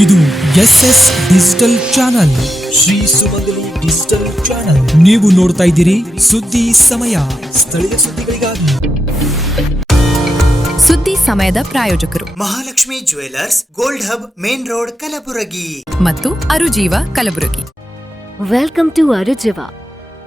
ಇದು SS digital channel, Shri ಸುಮಂಗಲಿ digital channel. ನೀವು ನೋಡ್ತಾ ಇದ್ದೀರಿ ಸುದ್ದಿ ಸಮಯ, ಸ್ಥಳೀಯ ಸುದ್ದಿಗಳಿಗಾಗಿ. ಸುದ್ದಿ ಸಮಯದ ಪ್ರಾಯೋಜಕರು Mahalakshmi jewellers, gold hub, main road, Kalaburagi ಮತ್ತು ಅರುಜೀವ Kalaburagi. Welcome to Arujiva.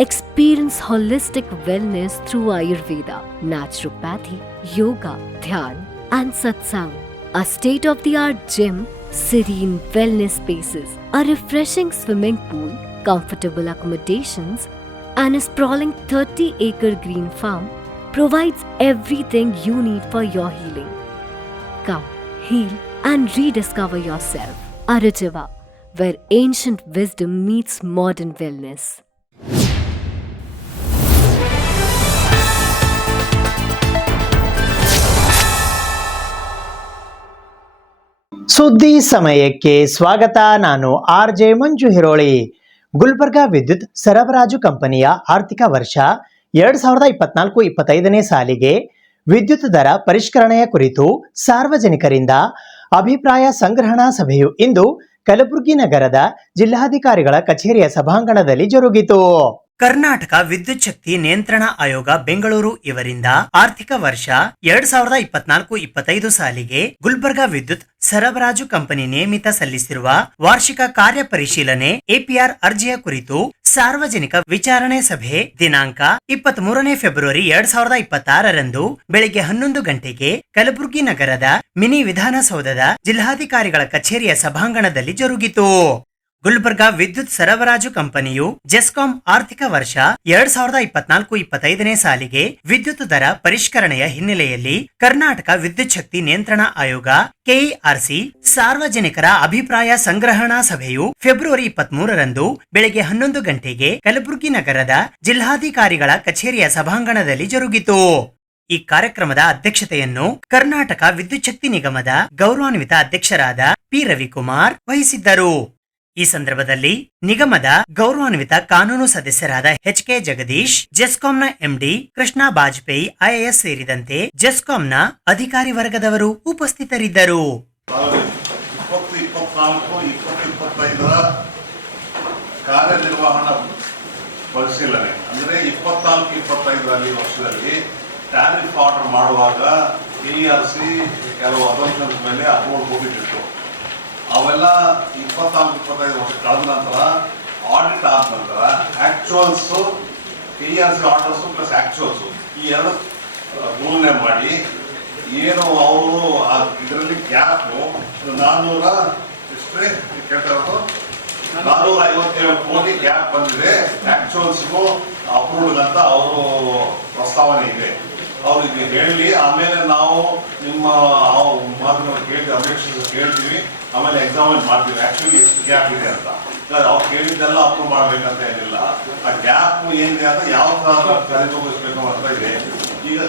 Experience holistic wellness through Ayurveda, naturopathy, yoga, dhyan and satsang. A state-of-the-art gym, serene wellness spaces, a refreshing swimming pool, comfortable accommodations and a sprawling 30-acre green farm provides everything you need for your healing. Come, heal and rediscover yourself. Arujiva, where ancient wisdom meets modern wellness. ಸುದ್ದಿ ಸಮಯಕ್ಕೆ ಸ್ವಾಗತ. ನಾನು RJ ಮಂಜು ಹಿರೋಳಿ. ಗುಲ್ಬರ್ಗಾ ವಿದ್ಯುತ್ ಸರಬರಾಜು ಕಂಪನಿಯ ಆರ್ಥಿಕ ವರ್ಷ 2024-25ನೇ ಸಾಲಿಗೆ ವಿದ್ಯುತ್ ದರ ಪರಿಷ್ಕರಣೆಯ ಕುರಿತು ಸಾರ್ವಜನಿಕರಿಂದ ಅಭಿಪ್ರಾಯ ಸಂಗ್ರಹಣಾ ಸಭೆಯು ಇಂದು ಕಲಬುರಗಿ ನಗರದ ಜಿಲ್ಲಾಧಿಕಾರಿಗಳ ಕಚೇರಿಯ ಸಭಾಂಗಣದಲ್ಲಿ ಜರುಗಿತು. ಕರ್ನಾಟಕ ವಿದ್ಯುತ್ ಶಕ್ತಿ ನಿಯಂತ್ರಣ ಆಯೋಗ ಬೆಂಗಳೂರು ಇವರಿಂದ ಆರ್ಥಿಕ ವರ್ಷ 2024-25 ಸಾಲಿಗೆ ಗುಲ್ಬರ್ಗಾ ವಿದ್ಯುತ್ ಸರಬರಾಜು ಕಂಪನಿ ನೇಮಿತ ಸಲ್ಲಿಸಿರುವ ವಾರ್ಷಿಕ ಕಾರ್ಯ ಪರಿಶೀಲನೆ APR ಅರ್ಜಿಯ ಕುರಿತು ಸಾರ್ವಜನಿಕ ವಿಚಾರಣೆ ಸಭೆ ದಿನಾಂಕ 23ನೇ ಫೆಬ್ರವರಿ 2026ರಂದು ಬೆಳಿಗ್ಗೆ 11 ಗಂಟೆಗೆ ಕಲಬುರಗಿ ನಗರದ ಮಿನಿ ವಿಧಾನಸೌಧದ ಜಿಲ್ಲಾಧಿಕಾರಿಗಳ ಕಚೇರಿಯ ಸಭಾಂಗಣದಲ್ಲಿ ಜರುಗಿತು. ಗುಲ್ಬರ್ಗಾ ವಿದ್ಯುತ್ ಸರಬರಾಜು ಕಂಪನಿಯು ಜೆಸ್ಕಾಂ ಆರ್ಥಿಕ ವರ್ಷ 2024-25ನೇ ಸಾಲಿಗೆ ವಿದ್ಯುತ್ ದರ ಪರಿಷ್ಕರಣೆಯ ಹಿನ್ನೆಲೆಯಲ್ಲಿ ಕರ್ನಾಟಕ ವಿದ್ಯುತ್ ಶಕ್ತಿ ನಿಯಂತ್ರಣ ಆಯೋಗ KERC ಸಾರ್ವಜನಿಕರ ಅಭಿಪ್ರಾಯ ಸಂಗ್ರಹಣಾ ಸಭೆಯು ಫೆಬ್ರವರಿ 23ರಂದು ಬೆಳಗ್ಗೆ 11 ಗಂಟೆಗೆ ಕಲಬುರಗಿ ನಗರದ ಜಿಲ್ಲಾಧಿಕಾರಿಗಳ ಕಚೇರಿಯ ಸಭಾಂಗಣದಲ್ಲಿ ಜರುಗಿತು. ಈ ಕಾರ್ಯಕ್ರಮದ ಅಧ್ಯಕ್ಷತೆಯನ್ನು ಕರ್ನಾಟಕ ವಿದ್ಯುತ್ ಶಕ್ತಿ ನಿಗಮದ ಗೌರವಾನ್ವಿತ ಅಧ್ಯಕ್ಷರಾದ P. ರವಿಕುಮಾರ್ ವಹಿಸಿದ್ದರು. ಈ ಸಂದರ್ಭದಲ್ಲಿ ನಿಗಮದ ಗೌರವಾನ್ವಿತ ಕಾನೂನು ಸದಸ್ಯರಾದ HK Jagadish, ಜೆಸ್ಕಾಂನ MD Krishna Bajpai IAS ಸೇರಿದಂತೆ ಜೆಸ್ಕಾಂನ ಅಧಿಕಾರಿ ವರ್ಗದವರು ಉಪಸ್ಥಿತರಿದ್ದರು. 2024-2025 ಕಾರ್ಯನಿರ್ವಹಣಾ ಪರಿಶೀಲನೆ ಅಂದ್ರೆ 24-25ರಲ್ಲಿ ವರ್ಷದಲ್ಲಿ ಟ್ಯಾರಿಫ್ ಆರ್ಡರ್ ಮಾಡುವಾಗ KERC ಕೆಲವು ಅಸಂಪ್ಷನ್ಸ್ ಮೇಲೆ ಅಪ್ರೂವಲ್ ಹೋಗಿತ್ತು. ಅವೆಲ್ಲ 24-25 ವರ್ಷ ಕಳೆದ ನಂತರ ಆಡಿಟ್ ಆದ ನಂತರ ಆಕ್ಚುಯಲ್ಸ್ KERC ಆರ್ಡರ್ಸ್ ಪ್ಲಸ್ ಆಕ್ಚುಯಲ್ಸ್ ಈ ಎರಡು ತುಲನೆ ಮಾಡಿ ಏನು ಅವರು ಇದರಲ್ಲಿ ಗ್ಯಾಪ್ 457 ಕೋಟಿ ಗ್ಯಾಪ್ ಬಂದಿದೆ. ಆಕ್ಚುಯಲ್ಸ್ಗೂ ಅಪ್ರೂವ್ಡ್ ಅಂತ ಅವರು ಪ್ರಸ್ತಾವನೆ ಇದೆ. ಅವ್ರಿಗೆ ಹೇಳಿ ಆಮೇಲೆ ನಾವು ನಿಮ್ಮ ಮಾತುಗಳನ್ನು ಕೇಳಿ ಅಪೇಕ್ಷೆ ಕೇಳ್ತೀವಿ, ಆಮೇಲೆ ಎಕ್ಸಾಮಿನ್ ಮಾಡ್ತೀವಿ ಆಕ್ಚುಲಿ ಎಷ್ಟು ಗ್ಯಾಪ್ ಇದೆ ಅಂತ. ಅವ್ರು ಕೇಳಿದ್ದೆಲ್ಲ ಅಪ್ರೂವ್ ಮಾಡ್ಬೇಕಂತ ಏನಿಲ್ಲ. ಆ ಗ್ಯಾಪ್ ಏನಿದೆ ಅಂತ ಯಾವ ತರ ಸರಿದೂಗಿಸ್ಬೇಕು ಅಂತ ಇದೆ. ಈಗ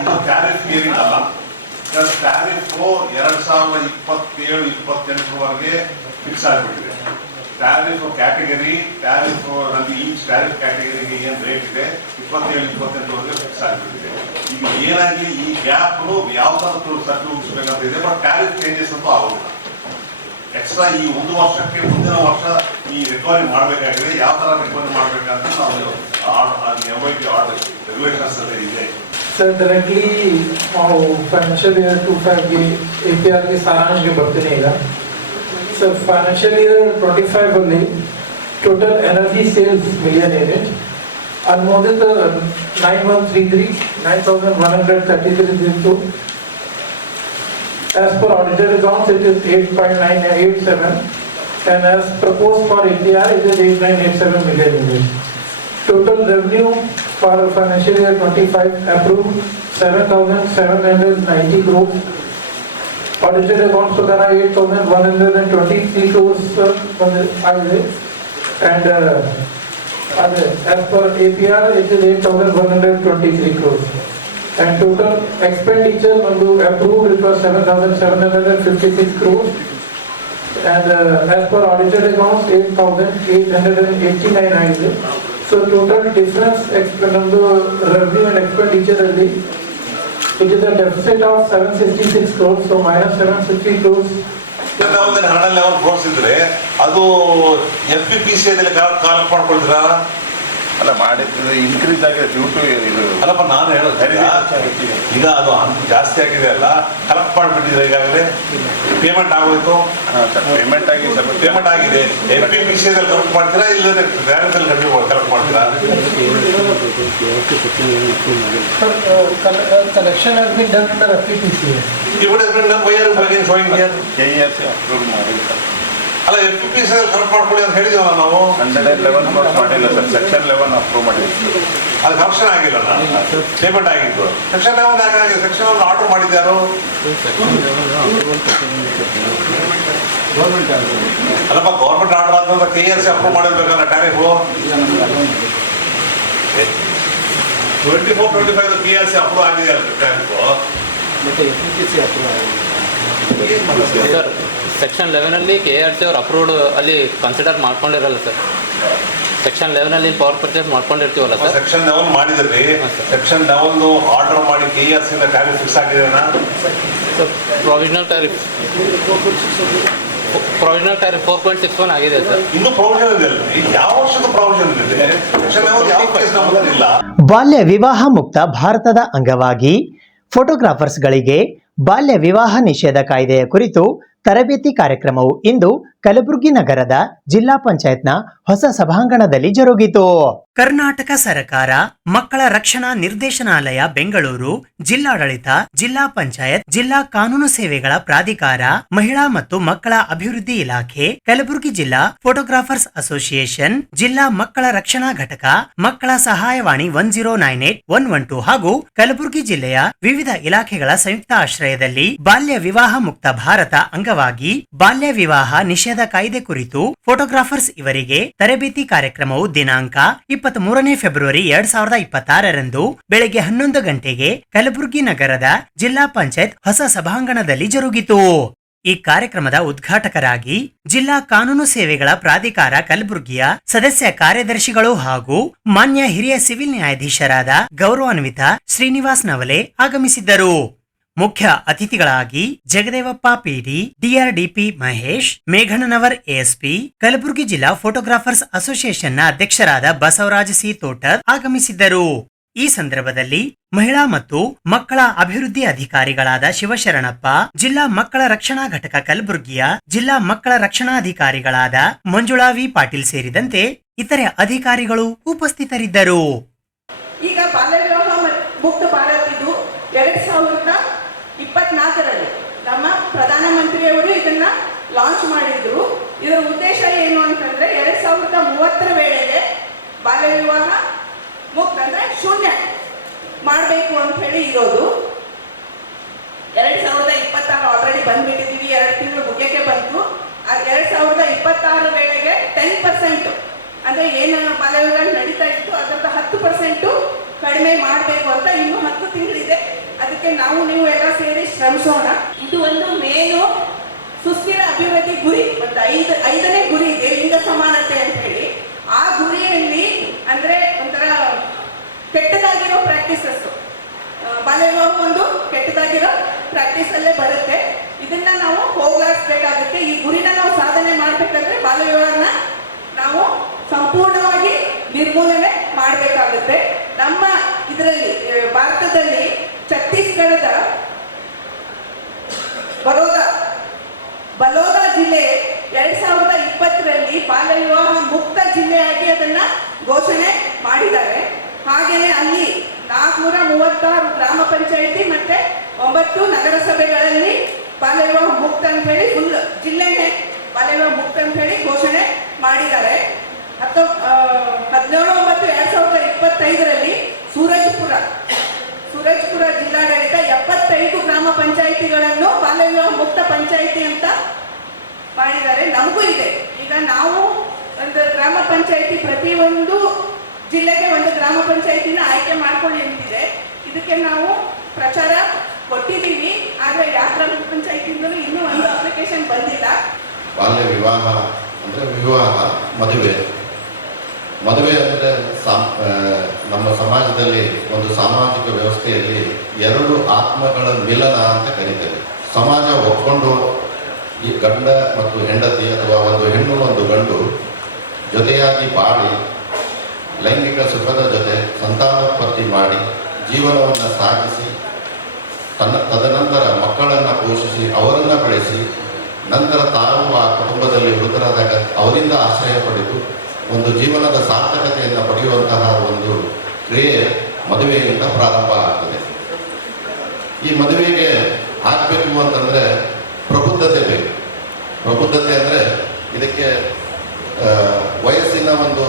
ಇದು ಟ್ಯಾರಿಫ್ ಹಿಯರಿಂಗ್ ಅಲ್ಲ, ಟ್ಯಾರಿಫ್ 2027-28ವರೆಗೆ ಫಿಕ್ಸ್ ಆಗಿಬಿಟ್ಟಿದೆ. ಟ್ಯಾರಿಫ್ ಕ್ಯಾಟಗರಿ ನಲ್ಲಿ ಈಚ್ ಟ್ಯಾರಿಫ್ ಕ್ಯಾಟಗರಿಗೆ ಏನು ರೇಟ್ ಇದೆ 27-28ವರೆಗೆ ಫಿಕ್ಸ್ ಆಗಿಬಿಟ್ಟಿದೆ. ಈಗ ಏನಾಗಲಿ ಈ ಗ್ಯಾಪ್ ಯಾವ ತರ ಸರಿದೂಗಿಸ್ಬೇಕಂತ ಇದೆ. ಬಟ್ ಟ್ಯಾರಿಫ್ ಚೇಂಜಸ್ ಅಂತೂ ಆಗೋದಿಲ್ಲ. ಎಕ್ಸ್ಟ್ರಾ ಈ ಒಂದು ವರ್ಷಕ್ಕೆ ಮುಂದಿನ ವರ್ಷ ಈ ರಿಕವರಿ ಮಾಡಬೇಕಾಗಿದೆ. ಯಾವ ತರ ರಿಕವರಿ ಮಾಡಬೇಕಂತ ನಾವು MIT ಆರ್ಡರ್ ರೆಗ್ಯುಲೇಷನ್ಸ್ ಅಲ್ಲಿ ಇದೆ. ಸರ್, ಡೈರೆಕ್ಟ್ಲಿ ನಾವು ಫೈನಾನ್ಷಿಯಲ್ ಇಯರ್ 25ಗೆ APR ಗೆ ಸಾರಾಂಶಕ್ಕೆ ಬರ್ತೀನಿ ಈಗ. ಸರ್, ಫೈನಾನ್ಷಿಯಲ್ ಇಯರ್ 25ಅಲ್ಲಿ total energy sales million unit ಅನುಮೋದಿತ 9133 ಇತ್ತು. As per audited accounts, it is 8.987 and as proposed for APR, it is 8987 million units. Total revenue for financial year 25 approved 7,790 crores. Audited accounts for that are 8,123 crores and as per APR, it is 8,123 crores. And total expenditure approved it was 7,756 crores and as per audited accounts 8,889 items. So total difference revenue and expenditure it is a deficit of 766 crores, so minus 760 crores ಹಣಲ್ಲಿ ಅವ್ರು ಪ್ರೋತ್ಸಿದ್ರೆ ಅದು FPPC collect ಮಾಡ್ಕೊಳ್ತೀರಾ? ಅಲ್ಲ ಮಾಡಿದ್ದು increase ಆಗಿದೆ due to ಇದು. ಅಲ್ಲಪ್ಪ ನಾನು ಹೇಳೋದು ಈಗ ಅದು ಜಾಸ್ತಿ ಆಗಿದೆ ಅಲ್ಲ, ಕಲೆಕ್ಟ್ ಮಾಡಿಬಿಟ್ಟಿದ್ರೆ ಈಗಾಗಲೇ ಪೇಮೆಂಟ್ ಆಗೋಯ್ತು. ಪೇಮೆಂಟ್ ಆಗಿ ಸ್ವಲ್ಪ ಪೇಮೆಂಟ್ ಆಗಿದೆ. FPPC ಕಲೆಕ್ಟ್ ಮಾಡ್ತೀರಾ ಇಲ್ಲದೆ ಬ್ಯಾಂಕಲ್ಲಿ ಕಲೆಕ್ಟ್ ಮಾಡ್ತೀರಾ? Collection has been done under FPPC. It has been done by your showing here. KERC approve ಮಾಡಿಲ್ಲ ಸರ್. ಅಲ್ಲ FPPC ಕಲೆಕ್ಟ್ ಮಾಡ್ಕೊಳ್ಳಿ ಅಂತ ಹೇಳಿದೀವಲ್ಲ ನಾವು. 111 ಕ್ರೋರ್ಸ್ ಮಾಡಿಲ್ಲ ಸರ್, ಸೆಕ್ಷನ್ 11 ಅಪ್ರೂವ್ ಮಾಡಿಲ್ಲ. ಅದು ಕಲೆಕ್ಷನ್ ಆಗಿಲ್ಲ, ಪೇಮೆಂಟ್ ಆಗಿತ್ತು. ಸೆಕ್ಷನ್ 11 ಆಗಿದೆ. ಸೆಕ್ಷನ್ 11 ಆರ್ಡರ್ ಮಾಡಿದ್ಯಾರು? ಅಲ್ಲಪ್ಪ ಗೌರ್ಮೆಂಟ್ ಆರ್ಡರ್ ಆದ್ಮೇಲೆ KERC ಅಪ್ರೂವ್ ಮಾಡಿರ್ಬೇಕಲ್ಲ ಟ್ಯಾರಿಫು. 24-25 KERC ಅಪ್ರೂವ್ ಆಗಿದೆ ಅಲ್ಲ ಟ್ಯಾರಿಫು. ಸರ್ ಸೆಕ್ಷನ್ 11 KERC ಅವ್ರು ಅಪ್ರೂವ್ಡ್ ಅಲ್ಲಿ ಕನ್ಸಿಡರ್ ಮಾಡ್ಕೊಂಡಿರಲ್ಲ ಸರ್. ಸೆಕ್ಷನ್ 11 ಪವರ್ ಪರ್ಚೇಸ್ ಮಾಡ್ಕೊಂಡಿರ್ತೀವಲ್ಲ ಸರ್. ಸೆಕ್ಷನ್ 11 ಮಾಡಿದ್ರಿ. ಸೆಕ್ಷನ್ 11 ಆರ್ಡರ್ ಮಾಡಿ KERC ಟ್ಯಾರಿಫ್ ಫಿಕ್ಸ್ ಆಗಿದೆನಾ? ಸರ್ ಪ್ರೊವಿಷನಲ್ ಟ್ಯಾರಿಫ್ 4.61 ಆಗಿದೆ ಸರ್. ಇನ್ನು ಪ್ರೊವಿಷನ್ ಇದೆ ಅಲ್ರಿ? ಯಾವ ವರ್ಷದ ಪ್ರೊವಿಷನ್ ಇದೆ? ಸೆಕ್ಷನ್ 11 ಯಾವ ಕೇಸ್ ಇಲ್ಲ. ಬಾಲ್ಯ ವಿವಾಹ ಮುಕ್ತ ಭಾರತದ ಅಂಗವಾಗಿ ಫೋಟೋಗ್ರಾಫರ್ಸ್ಗಳಿಗೆ ಬಾಲ್ಯ ವಿವಾಹ ನಿಷೇಧ ಕಾಯ್ದೆಯ ಕುರಿತು ತರಬೇತಿ ಕಾರ್ಯಕ್ರಮವು ಇಂದು ಕಲಬುರಗಿ ನಗರದ ಜಿಲ್ಲಾ ಪಂಚಾಯತ್ನ ಹೊಸ ಸಭಾಂಗಣದಲ್ಲಿ ಜರುಗಿತು. ಕರ್ನಾಟಕ ಸರ್ಕಾರ ಮಕ್ಕಳ ರಕ್ಷಣಾ ನಿರ್ದೇಶನಾಲಯ ಬೆಂಗಳೂರು, ಜಿಲ್ಲಾಡಳಿತ, ಜಿಲ್ಲಾ ಪಂಚಾಯತ್, ಜಿಲ್ಲಾ ಕಾನೂನು ಸೇವೆಗಳ ಪ್ರಾಧಿಕಾರ, ಮಹಿಳಾ ಮತ್ತು ಮಕ್ಕಳ ಅಭಿವೃದ್ಧಿ ಇಲಾಖೆ, ಕಲಬುರಗಿ ಜಿಲ್ಲಾ ಫೋಟೋಗ್ರಾಫರ್ಸ್ ಅಸೋಸಿಯೇಷನ್, ಜಿಲ್ಲಾ ಮಕ್ಕಳ ರಕ್ಷಣಾ ಘಟಕ, ಮಕ್ಕಳ ಸಹಾಯವಾಣಿ 1098-112 ಹಾಗೂ ಕಲಬುರಗಿ ಜಿಲ್ಲೆಯ ವಿವಿಧ ಇಲಾಖೆಗಳ ಸಂಯುಕ್ತ ಆಶ್ರಯದಲ್ಲಿ ಬಾಲ್ಯ ವಿವಾಹ ಮುಕ್ತ ಭಾರತ ಅಂಗವಾಗಿ ಬಾಲ್ಯ ವಿವಾಹ ನಿಷೇಧ ಕಾಯ್ದೆ ಕುರಿತು ಫೋಟೋಗ್ರಾಫರ್ಸ್ ಇವರಿಗೆ ತರಬೇತಿ ಕಾರ್ಯಕ್ರಮವು ದಿನಾಂಕ 23 ಫೆಬ್ರವರಿ 2026 ಬೆಳಗ್ಗೆ 11 ಗಂಟೆಗೆ ಕಲಬುರಗಿ ನಗರದ ಜಿಲ್ಲಾ ಪಂಚಾಯತ್ ಹೊಸ ಸಭಾಂಗಣದಲ್ಲಿ ಜರುಗಿತು. ಈ ಕಾರ್ಯಕ್ರಮದ ಉದ್ಘಾಟಕರಾಗಿ ಜಿಲ್ಲಾ ಕಾನೂನು ಸೇವೆಗಳ ಪ್ರಾಧಿಕಾರ ಕಲಬುರಗಿಯ ಸದಸ್ಯ ಕಾರ್ಯದರ್ಶಿಗಳು ಹಾಗೂ ಮಾನ್ಯ ಹಿರಿಯ ಸಿವಿಲ್ ನ್ಯಾಯಾಧೀಶರಾದ ಗೌರವಾನ್ವಿತ ಶ್ರೀನಿವಾಸ್ ನವಲೆ ಆಗಮಿಸಿದ್ದರು. ಮುಖ್ಯ ಅತಿಥಿಗಳಾಗಿ Jagadevappa PD, DRDP Mahesh, Meghannavar ASP, Kalaburagi ಜಿಲ್ಲಾ ಫೋಟೋಗ್ರಾಫರ್ಸ್ ಅಸೋಸಿಯೇಷನ್ನ ಅಧ್ಯಕ್ಷರಾದ ಬಸವರಾಜ ಸಿ ತೋಟರ್ ಆಗಮಿಸಿದ್ದರು. ಈ ಸಂದರ್ಭದಲ್ಲಿ ಮಹಿಳಾ ಮತ್ತು ಮಕ್ಕಳ ಅಭಿವೃದ್ಧಿ ಅಧಿಕಾರಿಗಳಾದ ಶಿವಶರಣಪ್ಪ, ಜಿಲ್ಲಾ ಮಕ್ಕಳ ರಕ್ಷಣಾ ಘಟಕ ಕಲಬುರಗಿಯ ಜಿಲ್ಲಾ ಮಕ್ಕಳ ರಕ್ಷಣಾಧಿಕಾರಿಗಳಾದ ಮಂಜುಳಾ ವಿ ಪಾಟೀಲ್ ಸೇರಿದಂತೆ ಇತರೆ ಅಧಿಕಾರಿಗಳು ಉಪಸ್ಥಿತರಿದ್ದರು. ಈಗ ಬಾಲ್ಯ ವಿವಾಹ ಮುಕ್ತ ಭಾರತ್ ಇದು 2024ರಲ್ಲಿ ನಮ್ಮ ಪ್ರಧಾನಮಂತ್ರಿಯವರು ಇದನ್ನ ಲಾಂಚ್ ಮಾಡಿದ್ರು. ಇದರ ಉದ್ದೇಶ ಏನು ಅಂತಂದ್ರೆ 2030 ವೇಳೆಗೆ ಬಾಲ್ಯ ವಿವಾಹ ಮುಕ್ತ ಅಂದ್ರೆ ಶೂನ್ಯ ಮಾಡಬೇಕು ಅಂತ ಹೇಳಿ ಇರೋದು. 2026 ಆಲ್ರೆಡಿ ಬಂದ್ಬಿಟ್ಟಿದೀವಿ, 2 ತಿಂಗಳು ಮುಗಿಯಕ್ಕೆ ಬಂತು. 2026 ವೇಳೆಗೆ 10% ಅಂದ್ರೆ ಏನು ಬಾಲ್ಯ ವಿವಾಹ ನಡೀತಾ ಇತ್ತು ಅದರ 10% ಕಡಿಮೆ ಮಾಡಬೇಕು ಅಂತ ಇನ್ನು 10 ತಿಂಗಳಿದೆ. ಅದಕ್ಕೆ ನಾವು ನೀವು ಎಲ್ಲ ಸೇರಿ ಶ್ರಮಿಸೋಣ. ಇದು ಒಂದು ಮೇನು ಸುಸ್ಥಿರ ಅಭಿವೃದ್ಧಿ ಗುರಿ, ಒಂದು 5ನೇ ಗುರಿ ಇದೆ, ಲಿಂಗ ಸಮಾನತೆ ಅಂತ ಹೇಳಿ. ಆ ಗುರಿಯಲ್ಲಿ ಅಂದ್ರೆ ಒಂಥರ ಕೆಟ್ಟದಾಗಿರೋ ಪ್ರಾಕ್ಟೀಸಸ್, ಬಾಲ್ಯ ವಿವಾಹ ಒಂದು ಕೆಟ್ಟದಾಗಿರೋ ಪ್ರಾಕ್ಟೀಸ್ ಅಲ್ಲೇ ಬರುತ್ತೆ. ಇದನ್ನ ನಾವು ಹೋಗ್ಲಾಡಿಸ್ಬೇಕಾಗುತ್ತೆ. ಈ ಗುರಿನ ನಾವು ಸಾಧನೆ ಮಾಡ್ಬೇಕಂದ್ರೆ ಬಾಲ್ಯ ವಿವಾಹನ ನಾವು ಸಂಪೂರ್ಣವಾಗಿ ನಿರ್ಮೂಲನೆ ಮಾಡಬೇಕಾಗುತ್ತೆ. ನಮ್ಮ ಇದರಲ್ಲಿ ಭಾರತದಲ್ಲಿ ಛತ್ತೀಸ್ಗಢದ ಬಲೋದಾ ಜಿಲ್ಲೆ 2020ರಲ್ಲಿ ಬಾಲ್ಯ ವಿವಾಹ ಮುಕ್ತ ಜಿಲ್ಲೆಯಾಗಿ ಅದನ್ನ ಘೋಷಣೆ ಮಾಡಿದ್ದಾರೆ. ಹಾಗೇನೆ ಅಲ್ಲಿ 436 ಗ್ರಾಮ ಪಂಚಾಯಿತಿ ಮತ್ತೆ 9 ನಗರಸಭೆಗಳಲ್ಲಿ ಬಾಲ್ಯ ವಿವಾಹ ಮುಕ್ತ ಅಂತ ಹೇಳಿ ಫುಲ್ ಜಿಲ್ಲೆನೇ ಬಾಲ್ಯ ವಿವಾಹ ಮುಕ್ತ ಅಂತ ಹೇಳಿ ಘೋಷಣೆ ಮಾಡಿದ್ದಾರೆ. 17/9/2025ರಲ್ಲಿ ಸೂರಜ್ಪುರ ಜಿಲ್ಲಾಡಳಿತ 75 ಗ್ರಾಮ ಪಂಚಾಯಿತಿಗಳನ್ನು ಬಾಲ್ಯ ವಿವಾಹ ಮುಕ್ತ ಪಂಚಾಯಿತಿ ಅಂತ ಮಾಡಿದ್ದಾರೆ. ನಮಗೂ ಇದೆ. ಈಗ ನಾವು ಒಂದು ಗ್ರಾಮ ಪಂಚಾಯಿತಿ ಪ್ರತಿಯೊಂದು ಜಿಲ್ಲೆಗೆ ಒಂದು ಗ್ರಾಮ ಪಂಚಾಯಿತಿನ ಆಯ್ಕೆ ಮಾಡ್ಕೊಳ್ಳಿ ಅಂತಿದೆ. ಇದಕ್ಕೆ ನಾವು ಪ್ರಚಾರ ಕೊಟ್ಟಿದ್ದೀವಿ. ಆದರೆ ಯಾವ ಗ್ರಾಮ ಪಂಚಾಯಿತಿಯಿಂದಲೂ ಇನ್ನೂ ಒಂದು ಅಪ್ಲಿಕೇಶನ್ ಬಂದಿಲ್ಲ. ಬಾಲ್ಯ ವಿವಾಹ ಅಂದರೆ ವಿವಾಹ ಮದುವೆ ಅಂದರೆ ನಮ್ಮ ಸಮಾಜದಲ್ಲಿ ಒಂದು ಸಾಮಾಜಿಕ ವ್ಯವಸ್ಥೆಯಲ್ಲಿ 2 ಆತ್ಮಗಳ ಮಿಲನ ಅಂತ ಕರೀತೇವೆ. ಸಮಾಜ ಒಪ್ಕೊಂಡು ಈ ಗಂಡ ಮತ್ತು ಹೆಂಡತಿ ಅಥವಾ ಒಂದು ಹೆಣ್ಣು ಒಂದು ಗಂಡು ಜೊತೆಯಾಗಿ ಬಾಳಿ ಲೈಂಗಿಕ ಸುಖದ ಜೊತೆ ಸಂತಾನೋತ್ಪತ್ತಿ ಮಾಡಿ ಜೀವನವನ್ನು ಸಾಗಿಸಿ ತದನಂತರ ಮಕ್ಕಳನ್ನು ಪೋಷಿಸಿ ಅವರನ್ನು ಬೆಳೆಸಿ ನಂತರ ತಾವು ಆ ಕುಟುಂಬದಲ್ಲಿ ವೃದ್ಧರಾದಾಗ ಅವರಿಂದ ಆಶ್ರಯ ಪಡೆದು ಒಂದು ಜೀವನದ ಸಾರ್ಥಕತೆಯನ್ನು ಪಡೆಯುವಂತಹ ಒಂದು ಕ್ರಿಯೆ ಮದುವೆಯಿಂದ ಪ್ರಾರಂಭ ಆಗ್ತದೆ. ಈ ಮದುವೆಗೆ ಆಗಬೇಕು ಅಂತಂದರೆ ಪ್ರಬುದ್ಧತೆ ಬೇಕು. ಪ್ರಬುದ್ಧತೆ ಅಂದರೆ ಇದಕ್ಕೆ ವಯಸ್ಸಿನ ಒಂದು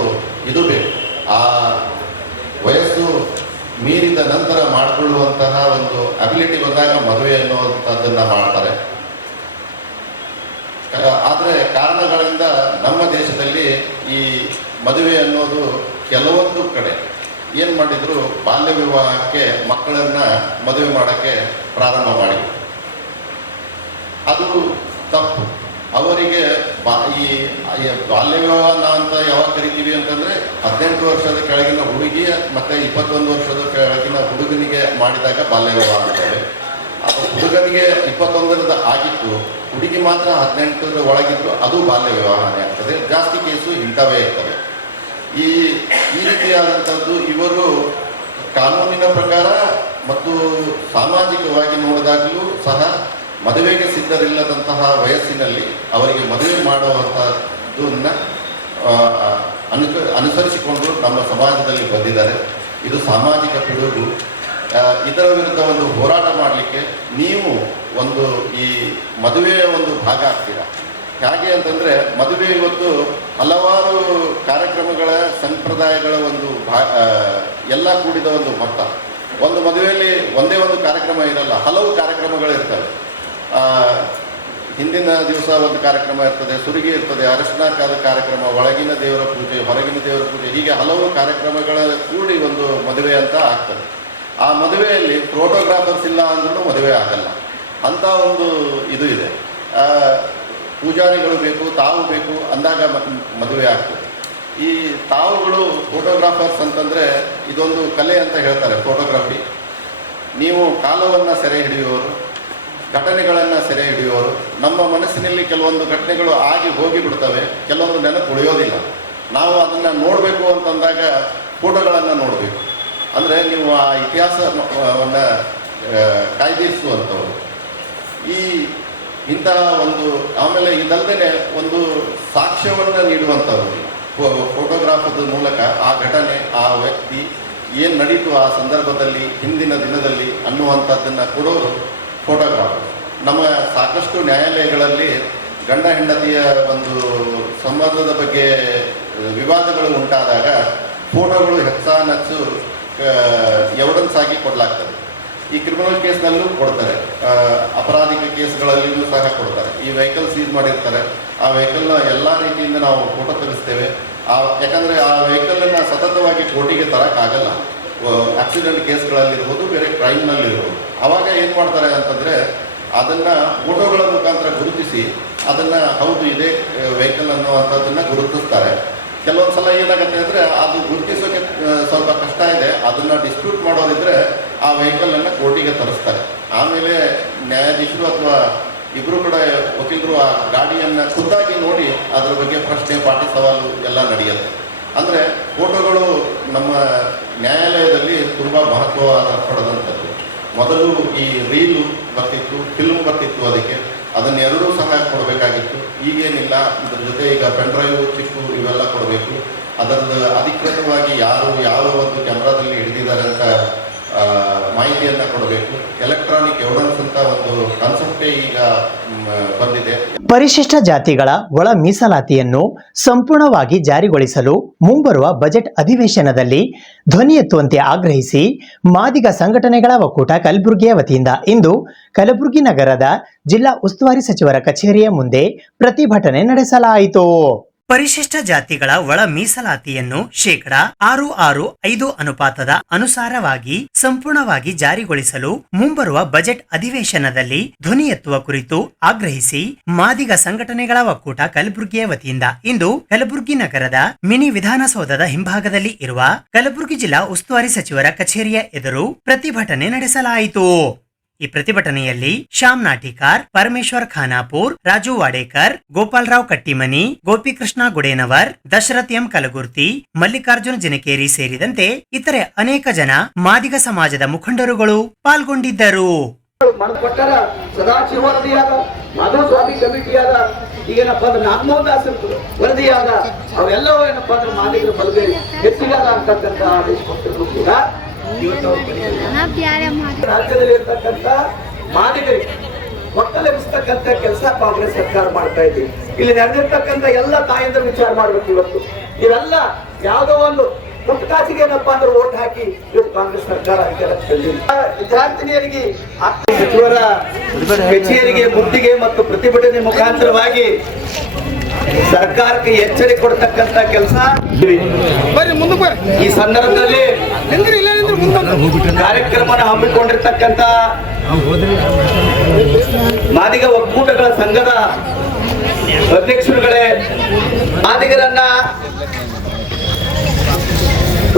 ಇದು ಬೇಕು. ಆ ವಯಸ್ಸು ಮೀರಿದ ನಂತರ ಮಾಡಿಕೊಳ್ಳುವಂತಹ ಒಂದು ಅಬಿಲಿಟಿ ಬಂದಾಗ ಮದುವೆ ಅನ್ನುವಂಥದ್ದನ್ನು ಮಾಡ್ತಾರೆ. ಆದರೆ ಕಾರಣಗಳಿಂದ ನಮ್ಮ ದೇಶದಲ್ಲಿ ಈ ಮದುವೆ ಅನ್ನೋದು ಕೆಲವೊಂದು ಕಡೆ ಏನು ಮಾಡಿದ್ರು, ಬಾಲ್ಯ ವಿವಾಹಕ್ಕೆ ಮಕ್ಕಳನ್ನು ಮದುವೆ ಮಾಡೋಕ್ಕೆ ಪ್ರಾರಂಭ ಮಾಡಿ. ಅದು ತಪ್ಪು. ಅವರಿಗೆ ಈ ಬಾಲ್ಯ ವಿವಾಹ ಅಂತ ಯಾವಾಗ ಕರಿತೀವಿ ಅಂತಂದರೆ 18 ವರ್ಷದ ಕೆಳಗಿನ ಹುಡುಗಿ ಮತ್ತು 21 ವರ್ಷದ ಕೆಳಗಿನ ಹುಡುಗನಿಗೆ ಮಾಡಿದಾಗ ಬಾಲ್ಯ ವಿವಾಹ ಅಂತೇವೆ. ಅದು ಹುಡುಗನಿಗೆ 21ರದ ಆಗಿತ್ತು, ಹುಡುಗಿ ಮಾತ್ರ 18ರ ಒಳಗಿದ್ದು ಅದು ಬಾಲ್ಯ ವಿವಾಹನೇ ಆಗ್ತದೆ. ಜಾಸ್ತಿ ಕೇಸು ಇಂಥವೇ ಇರ್ತವೆ. ಈ ರೀತಿಯಾದಂಥದ್ದು ಇವರು ಕಾನೂನಿನ ಪ್ರಕಾರ ಮತ್ತು ಸಾಮಾಜಿಕವಾಗಿ ನೋಡಿದಾಗಲೂ ಸಹ ಮದುವೆಗೆ ಸಿದ್ಧರಿಲ್ಲದಂತಹ ವಯಸ್ಸಿನಲ್ಲಿ ಅವರಿಗೆ ಮದುವೆ ಮಾಡುವಂಥದ್ದನ್ನು ಅನುಸರಿಸಿಕೊಂಡು ನಮ್ಮ ಸಮಾಜದಲ್ಲಿ ಬಂದಿದ್ದಾರೆ. ಇದು ಸಾಮಾಜಿಕ ಪಿಡುಗು. ಇದರ ವಿರುದ್ಧ ಒಂದು ಹೋರಾಟ ಮಾಡಲಿಕ್ಕೆ ನೀವು ಒಂದು ಈ ಮದುವೆಯ ಒಂದು ಭಾಗ ಆಗ್ತೀರಾ. ಹೇಗೆ ಅಂತಂದರೆ, ಮದುವೆ ಇವತ್ತು ಹಲವಾರು ಕಾರ್ಯಕ್ರಮಗಳ ಸಂಪ್ರದಾಯಗಳ ಒಂದು ಎಲ್ಲ ಕೂಡಿದ ಒಂದು ಮೊತ್ತ. ಒಂದು ಮದುವೆಯಲ್ಲಿ ಒಂದೇ ಒಂದು ಕಾರ್ಯಕ್ರಮ ಇರಲ್ಲ, ಹಲವು ಕಾರ್ಯಕ್ರಮಗಳಿರ್ತವೆ. ಹಿಂದಿನ ದಿವಸ ಒಂದು ಕಾರ್ಯಕ್ರಮ ಇರ್ತದೆ, ಸುರುಗಿ ಇರ್ತದೆ, ಅರಶಿನ ಕಾರ್ಯಕ್ರಮ, ಒಳಗಿನ ದೇವರ ಪೂಜೆ, ಹೊರಗಿನ ದೇವರ ಪೂಜೆ, ಹೀಗೆ ಹಲವು ಕಾರ್ಯಕ್ರಮಗಳ ಕೂಡಿ ಒಂದು ಮದುವೆ ಅಂತ ಆಗ್ತದೆ. ಆ ಮದುವೆಯಲ್ಲಿ ಫೋಟೋಗ್ರಾಫರ್ಸ್ ಇಲ್ಲ ಅಂದ್ರೂ ಮದುವೆ ಆಗಲ್ಲ, ಅಂಥ ಒಂದು ಇದು ಇದೆ. ಪೂಜಾರಿಗಳು ಬೇಕು, ತಾವು ಬೇಕು ಅಂದಾಗ ಮದುವೆ ಆಗ್ತದೆ. ಈ ತಾವುಗಳು ಫೋಟೋಗ್ರಾಫರ್ಸ್ ಅಂತಂದರೆ ಇದೊಂದು ಕಲೆ ಅಂತ ಹೇಳ್ತಾರೆ ಫೋಟೋಗ್ರಫಿ. ನೀವು ಕಾಲವನ್ನು ಸೆರೆ ಹಿಡಿಯುವವರು, ಘಟನೆಗಳನ್ನು ಸೆರೆ ಹಿಡಿಯುವವರು. ನಮ್ಮ ಮನಸ್ಸಿನಲ್ಲಿ ಕೆಲವೊಂದು ಘಟನೆಗಳು ಆಗಿ ಹೋಗಿ ಬಿಡ್ತವೆ, ಕೆಲವೊಂದು ನೆನಪು ಉಳಿಯೋದಿಲ್ಲ. ನಾವು ಅದನ್ನು ನೋಡಬೇಕು ಅಂತಂದಾಗ ಫೋಟೋಗಳನ್ನು ನೋಡಬೇಕು. ಅಂದರೆ ನೀವು ಆ ಇತಿಹಾಸವನ್ನು ಕಾಯ್ದಿರಿಸುವಂಥವ್ರು. ಇಂತಹ ಒಂದು ಆಮೇಲೆ ಇದಲ್ಲದೆ ಒಂದು ಸಾಕ್ಷ್ಯವನ್ನು ನೀಡುವಂಥವ್ರು ಫೋಟೋಗ್ರಾಫದ ಮೂಲಕ ಆ ಘಟನೆ, ಆ ವ್ಯಕ್ತಿ ಏನು ನಡೀತು ಆ ಸಂದರ್ಭದಲ್ಲಿ, ಹಿಂದಿನ ದಿನದಲ್ಲಿ ಅನ್ನುವಂಥದ್ದನ್ನು ಕೊಡೋರು ಫೋಟೋಗ್ರಾಫರ್. ನಮ್ಮ ಸಾಕಷ್ಟು ನ್ಯಾಯಾಲಯಗಳಲ್ಲಿ ಗಂಡ ಹೆಂಡತಿಯ ಒಂದು ಸಂಬಂಧದ ಬಗ್ಗೆ ವಿವಾದಗಳು ಉಂಟಾದಾಗ ಫೋಟೋಗಳು ಹೆಚ್ಚಾನಚ್ಚು ಎವಿಡೆನ್ಸ್ ಆಗಿ ಕೊಡಲಾಗ್ತದೆ. ಈ ಕ್ರಿಮಿನಲ್ ಕೇಸ್ನಲ್ಲೂ ಕೊಡ್ತಾರೆ, ಅಪರಾಧಿಕ ಕೇಸ್ಗಳಲ್ಲಿಯೂ ಸಹ ಕೊಡ್ತಾರೆ. ಈ ವೆಹಿಕಲ್ ಸೀಸ್ ಮಾಡಿರ್ತಾರೆ, ಆ ವೆಹಿಕಲ್ನ ಎಲ್ಲ ರೀತಿಯಿಂದ ನಾವು ಫೋಟೋ ತೆಗೆಸ್ತೇವೆ. ಯಾಕಂದರೆ ಆ ವೆಹಿಕಲನ್ನು ಸತತವಾಗಿ ಕೋರ್ಟಿಗೆ ತರೋಕ್ಕಾಗಲ್ಲ. ಆಕ್ಸಿಡೆಂಟ್ ಕೇಸ್ಗಳಲ್ಲಿರ್ಬೋದು, ಬೇರೆ ಕ್ರೈಮ್ನಲ್ಲಿರ್ಬೋದು. ಆವಾಗ ಏನು ಮಾಡ್ತಾರೆ ಅಂತಂದರೆ ಅದನ್ನು ಫೋಟೋಗಳ ಮುಖಾಂತರ ಗುರುತಿಸಿ ಅದನ್ನು ಹೌದು ಇದೇ ವೆಹಿಕಲ್ ಅನ್ನುವಂಥದ್ದನ್ನು ಗುರುತಿಸ್ತಾರೆ. ಕೆಲವೊಂದು ಸಲ ಏನಾಗುತ್ತೆ ಅಂದರೆ ಅದು ಗುರುತಿಸೋಕ್ಕೆ ಸ್ವಲ್ಪ ಕಷ್ಟ ಇದೆ, ಅದನ್ನು ಡಿಸ್ಪ್ಯೂಟ್ ಮಾಡೋದಿದ್ರೆ ಆ ವೆಹಿಕಲನ್ನು ಕೋರ್ಟಿಗೆ ತರಿಸ್ತಾರೆ. ಆಮೇಲೆ ನ್ಯಾಯಾಧೀಶರು ಅಥವಾ ಇಬ್ಬರು ಕೂಡ ವಕೀಲರು ಆ ಗಾಡಿಯನ್ನು ಖುದ್ದಾಗಿ ನೋಡಿ ಅದರ ಬಗ್ಗೆ ಪ್ರಶ್ನೆ, ಪಾಟಿ ಸವಾಲು ಎಲ್ಲ ನಡೆಯುತ್ತೆ. ಅಂದರೆ ಫೋಟೋಗಳು ನಮ್ಮ ನ್ಯಾಯಾಲಯದಲ್ಲಿ ತುಂಬ ಮಹತ್ವವಾದ ಪಡೆದಂಥದ್ದು. ಮೊದಲು ಈ ರೀಲು ಬರ್ತಿತ್ತು, ಫಿಲ್ಮ್ ಬರ್ತಿತ್ತು, ಅದನ್ನು ಎರಡೂ ಸಹ ಕೊಡಬೇಕಾಗಿತ್ತು. ಈಗೇನಿಲ್ಲ, ಇದ್ರ ಜೊತೆ ಈಗ ಪೆನ್ಡ್ರೈವ್, ಚಿಪ್ಪು ಇವೆಲ್ಲ ಕೊಡಬೇಕು. ಅದರದ್ದು ಅಧಿಕೃತವಾಗಿ ಯಾರು ಯಾವ ಒಂದು ಕ್ಯಾಮ್ರಾದಲ್ಲಿ ಹಿಡಿದಿದ್ದಾರೆ ಅಂತ ಮಾಹಿತಿಯನ್ನು ಕೊಡಬೇಕು. ಎಲೆಕ್ಟ್ರಾನಿಕ್ ಎವಿಡೆನ್ಸ್ ಅಂತ ಒಂದು ಕಾನ್ಸೆಪ್ಟೇ ಈಗ ಬಂದಿದೆ. ಪರಿಶಿಷ್ಟ ಜಾತಿಗಳ ಒಳ ಮೀಸಲಾತಿಯನ್ನು ಸಂಪೂರ್ಣವಾಗಿ ಜಾರಿಗೊಳಿಸಲು ಮುಂಬರುವ ಬಜೆಟ್ ಅಧಿವೇಶನದಲ್ಲಿ ಧ್ವನಿ ಎತ್ತುವಂತೆ ಆಗ್ರಹಿಸಿ ಮಾದಿಗ ಸಂಘಟನೆಗಳ ಒಕ್ಕೂಟ ಕಲಬುರಗಿಯ ವತಿಯಿಂದ ಇಂದು ಕಲಬುರಗಿ ನಗರದ ಜಿಲ್ಲಾ ಉಸ್ತುವಾರಿ ಸಚಿವರ ಕಚೇರಿಯ ಮುಂದೆ ಪ್ರತಿಭಟನೆ ನಡೆಸಲಾಯಿತು. ಪರಿಶಿಷ್ಟ ಜಾತಿಗಳ ಒಳ ಮೀಸಲಾತಿಯನ್ನು 6.65 ಅನುಪಾತದ ಅನುಸಾರವಾಗಿ ಸಂಪೂರ್ಣವಾಗಿ ಜಾರಿಗೊಳಿಸಲು ಮುಂಬರುವ ಬಜೆಟ್ ಅಧಿವೇಶನದಲ್ಲಿ ಧ್ವನಿ ಎತ್ತುವ ಕುರಿತು ಆಗ್ರಹಿಸಿ ಮಾದಿಗ ಸಂಘಟನೆಗಳ ಒಕ್ಕೂಟ ಕಲಬುರಗಿಯ ವತಿಯಿಂದ ಇಂದು ಕಲಬುರಗಿ ನಗರದ ಮಿನಿ ವಿಧಾನಸೌಧದ ಹಿಂಭಾಗದಲ್ಲಿ ಇರುವ ಕಲಬುರಗಿ ಜಿಲ್ಲಾ ಉಸ್ತುವಾರಿ ಸಚಿವರ ಕಚೇರಿಯ ಎದುರು ಪ್ರತಿಭಟನೆ ನಡೆಸಲಾಯಿತು. ಈ ಪ್ರತಿಭಟನೆಯಲ್ಲಿ ಶ್ಯಾಮ್ ನಾಟಿಕಾರ್, ಪರಮೇಶ್ವರ್ ಖಾನಾಪುರ್, ರಾಜು ವಾಡೇಕರ್, ಗೋಪಾಲರಾವ್ ಕಟ್ಟಿಮನಿ, ಗೋಪಿಕೃಷ್ಣ ಗುಡೇನವರ್, ದಶರಥ್ ಎಂ ಕಲಗುರ್ತಿ, ಮಲ್ಲಿಕಾರ್ಜುನ ಜಿನಕೇರಿ ಸೇರಿದಂತೆ ಇತರೆ ಅನೇಕ ಜನ ಮಾದಿಗ ಸಮಾಜದ ಮುಖಂಡರುಗಳು ಪಾಲ್ಗೊಂಡಿದ್ದರು. ಕೊಟ್ಟಾರ ಸದಾಶಿವ ವರದಿಯಾದ, ಮಾಧವಸ್ವಾಮಿ ಕಮಿಟಿಯಾದ, ಈಗೇನಪ್ಪ ಅಂದ್ರೆ ನಾಗಮೋಹನ್ ದಾಸ್ ವರದಿಯಾದ, ಅವೆಲ್ಲವೂ ಏನಪ್ಪಾ ಅಂದ್ರೆ ಮಾದಿಗರ ಬಲಗೈ ಹೆಚ್ಚಿಗಾದ ಅಂತಕ್ಕಂಥ ಆದೇಶ ಕೊಟ್ಟಿದ್ರು ಕೂಡ ರಾಜ್ಯದಲ್ಲಿ ಇರ್ತಕ್ಕಂಥ ಮಾದಿಗರಿಗೆ ಒಕ್ಕಲೆಬ್ಬಿಸ್ತಕ್ಕಂಥ ಕೆಲಸ ಕಾಂಗ್ರೆಸ್ ಸರ್ಕಾರ ಮಾಡ್ತಾ ಇದೆ. ಇಲ್ಲಿ ನಡೆದಿರ್ತಕ್ಕಂಥ ಎಲ್ಲ ತಾಯಂದ್ರ ವಿಚಾರ ಮಾಡ್ಬೇಕು. ಇವತ್ತು ಇವೆಲ್ಲ ಯಾವುದೋ ಒಂದು ಪುಟ್ಟಕಾಸಿಗೆ ಏನಪ್ಪಾ ಅಂದ್ರೆ ಓಟ್ ಹಾಕಿ ಇವತ್ತು ಕಾಂಗ್ರೆಸ್ ಸರ್ಕಾರ ವಿದ್ಯಾರ್ಥಿನಿಯರಿಗೆ ಸಚಿವರ ಕಚೇರಿಗೆ ಮುತ್ತಿಗೆ ಮತ್ತು ಪ್ರತಿಭಟನೆ ಮುಖಾಂತರವಾಗಿ ಸರ್ಕಾರಕ್ಕೆ ಎಚ್ಚರಿಕೆ ಕೊಡ್ತಕ್ಕಂತ ಕೆಲಸ ಈ ಸಂದರ್ಭದಲ್ಲಿ ಕಾರ್ಯಕ್ರಮ ಹಮ್ಮಿಕೊಂಡಿರ್ತಕ್ಕಂತ ಮಾದಿಗ ಒಕ್ಕೂಟಗಳ ಸಂಘದ ಅಧ್ಯಕ್ಷರುಗಳೇ, ಮಾದಿಗರನ್ನ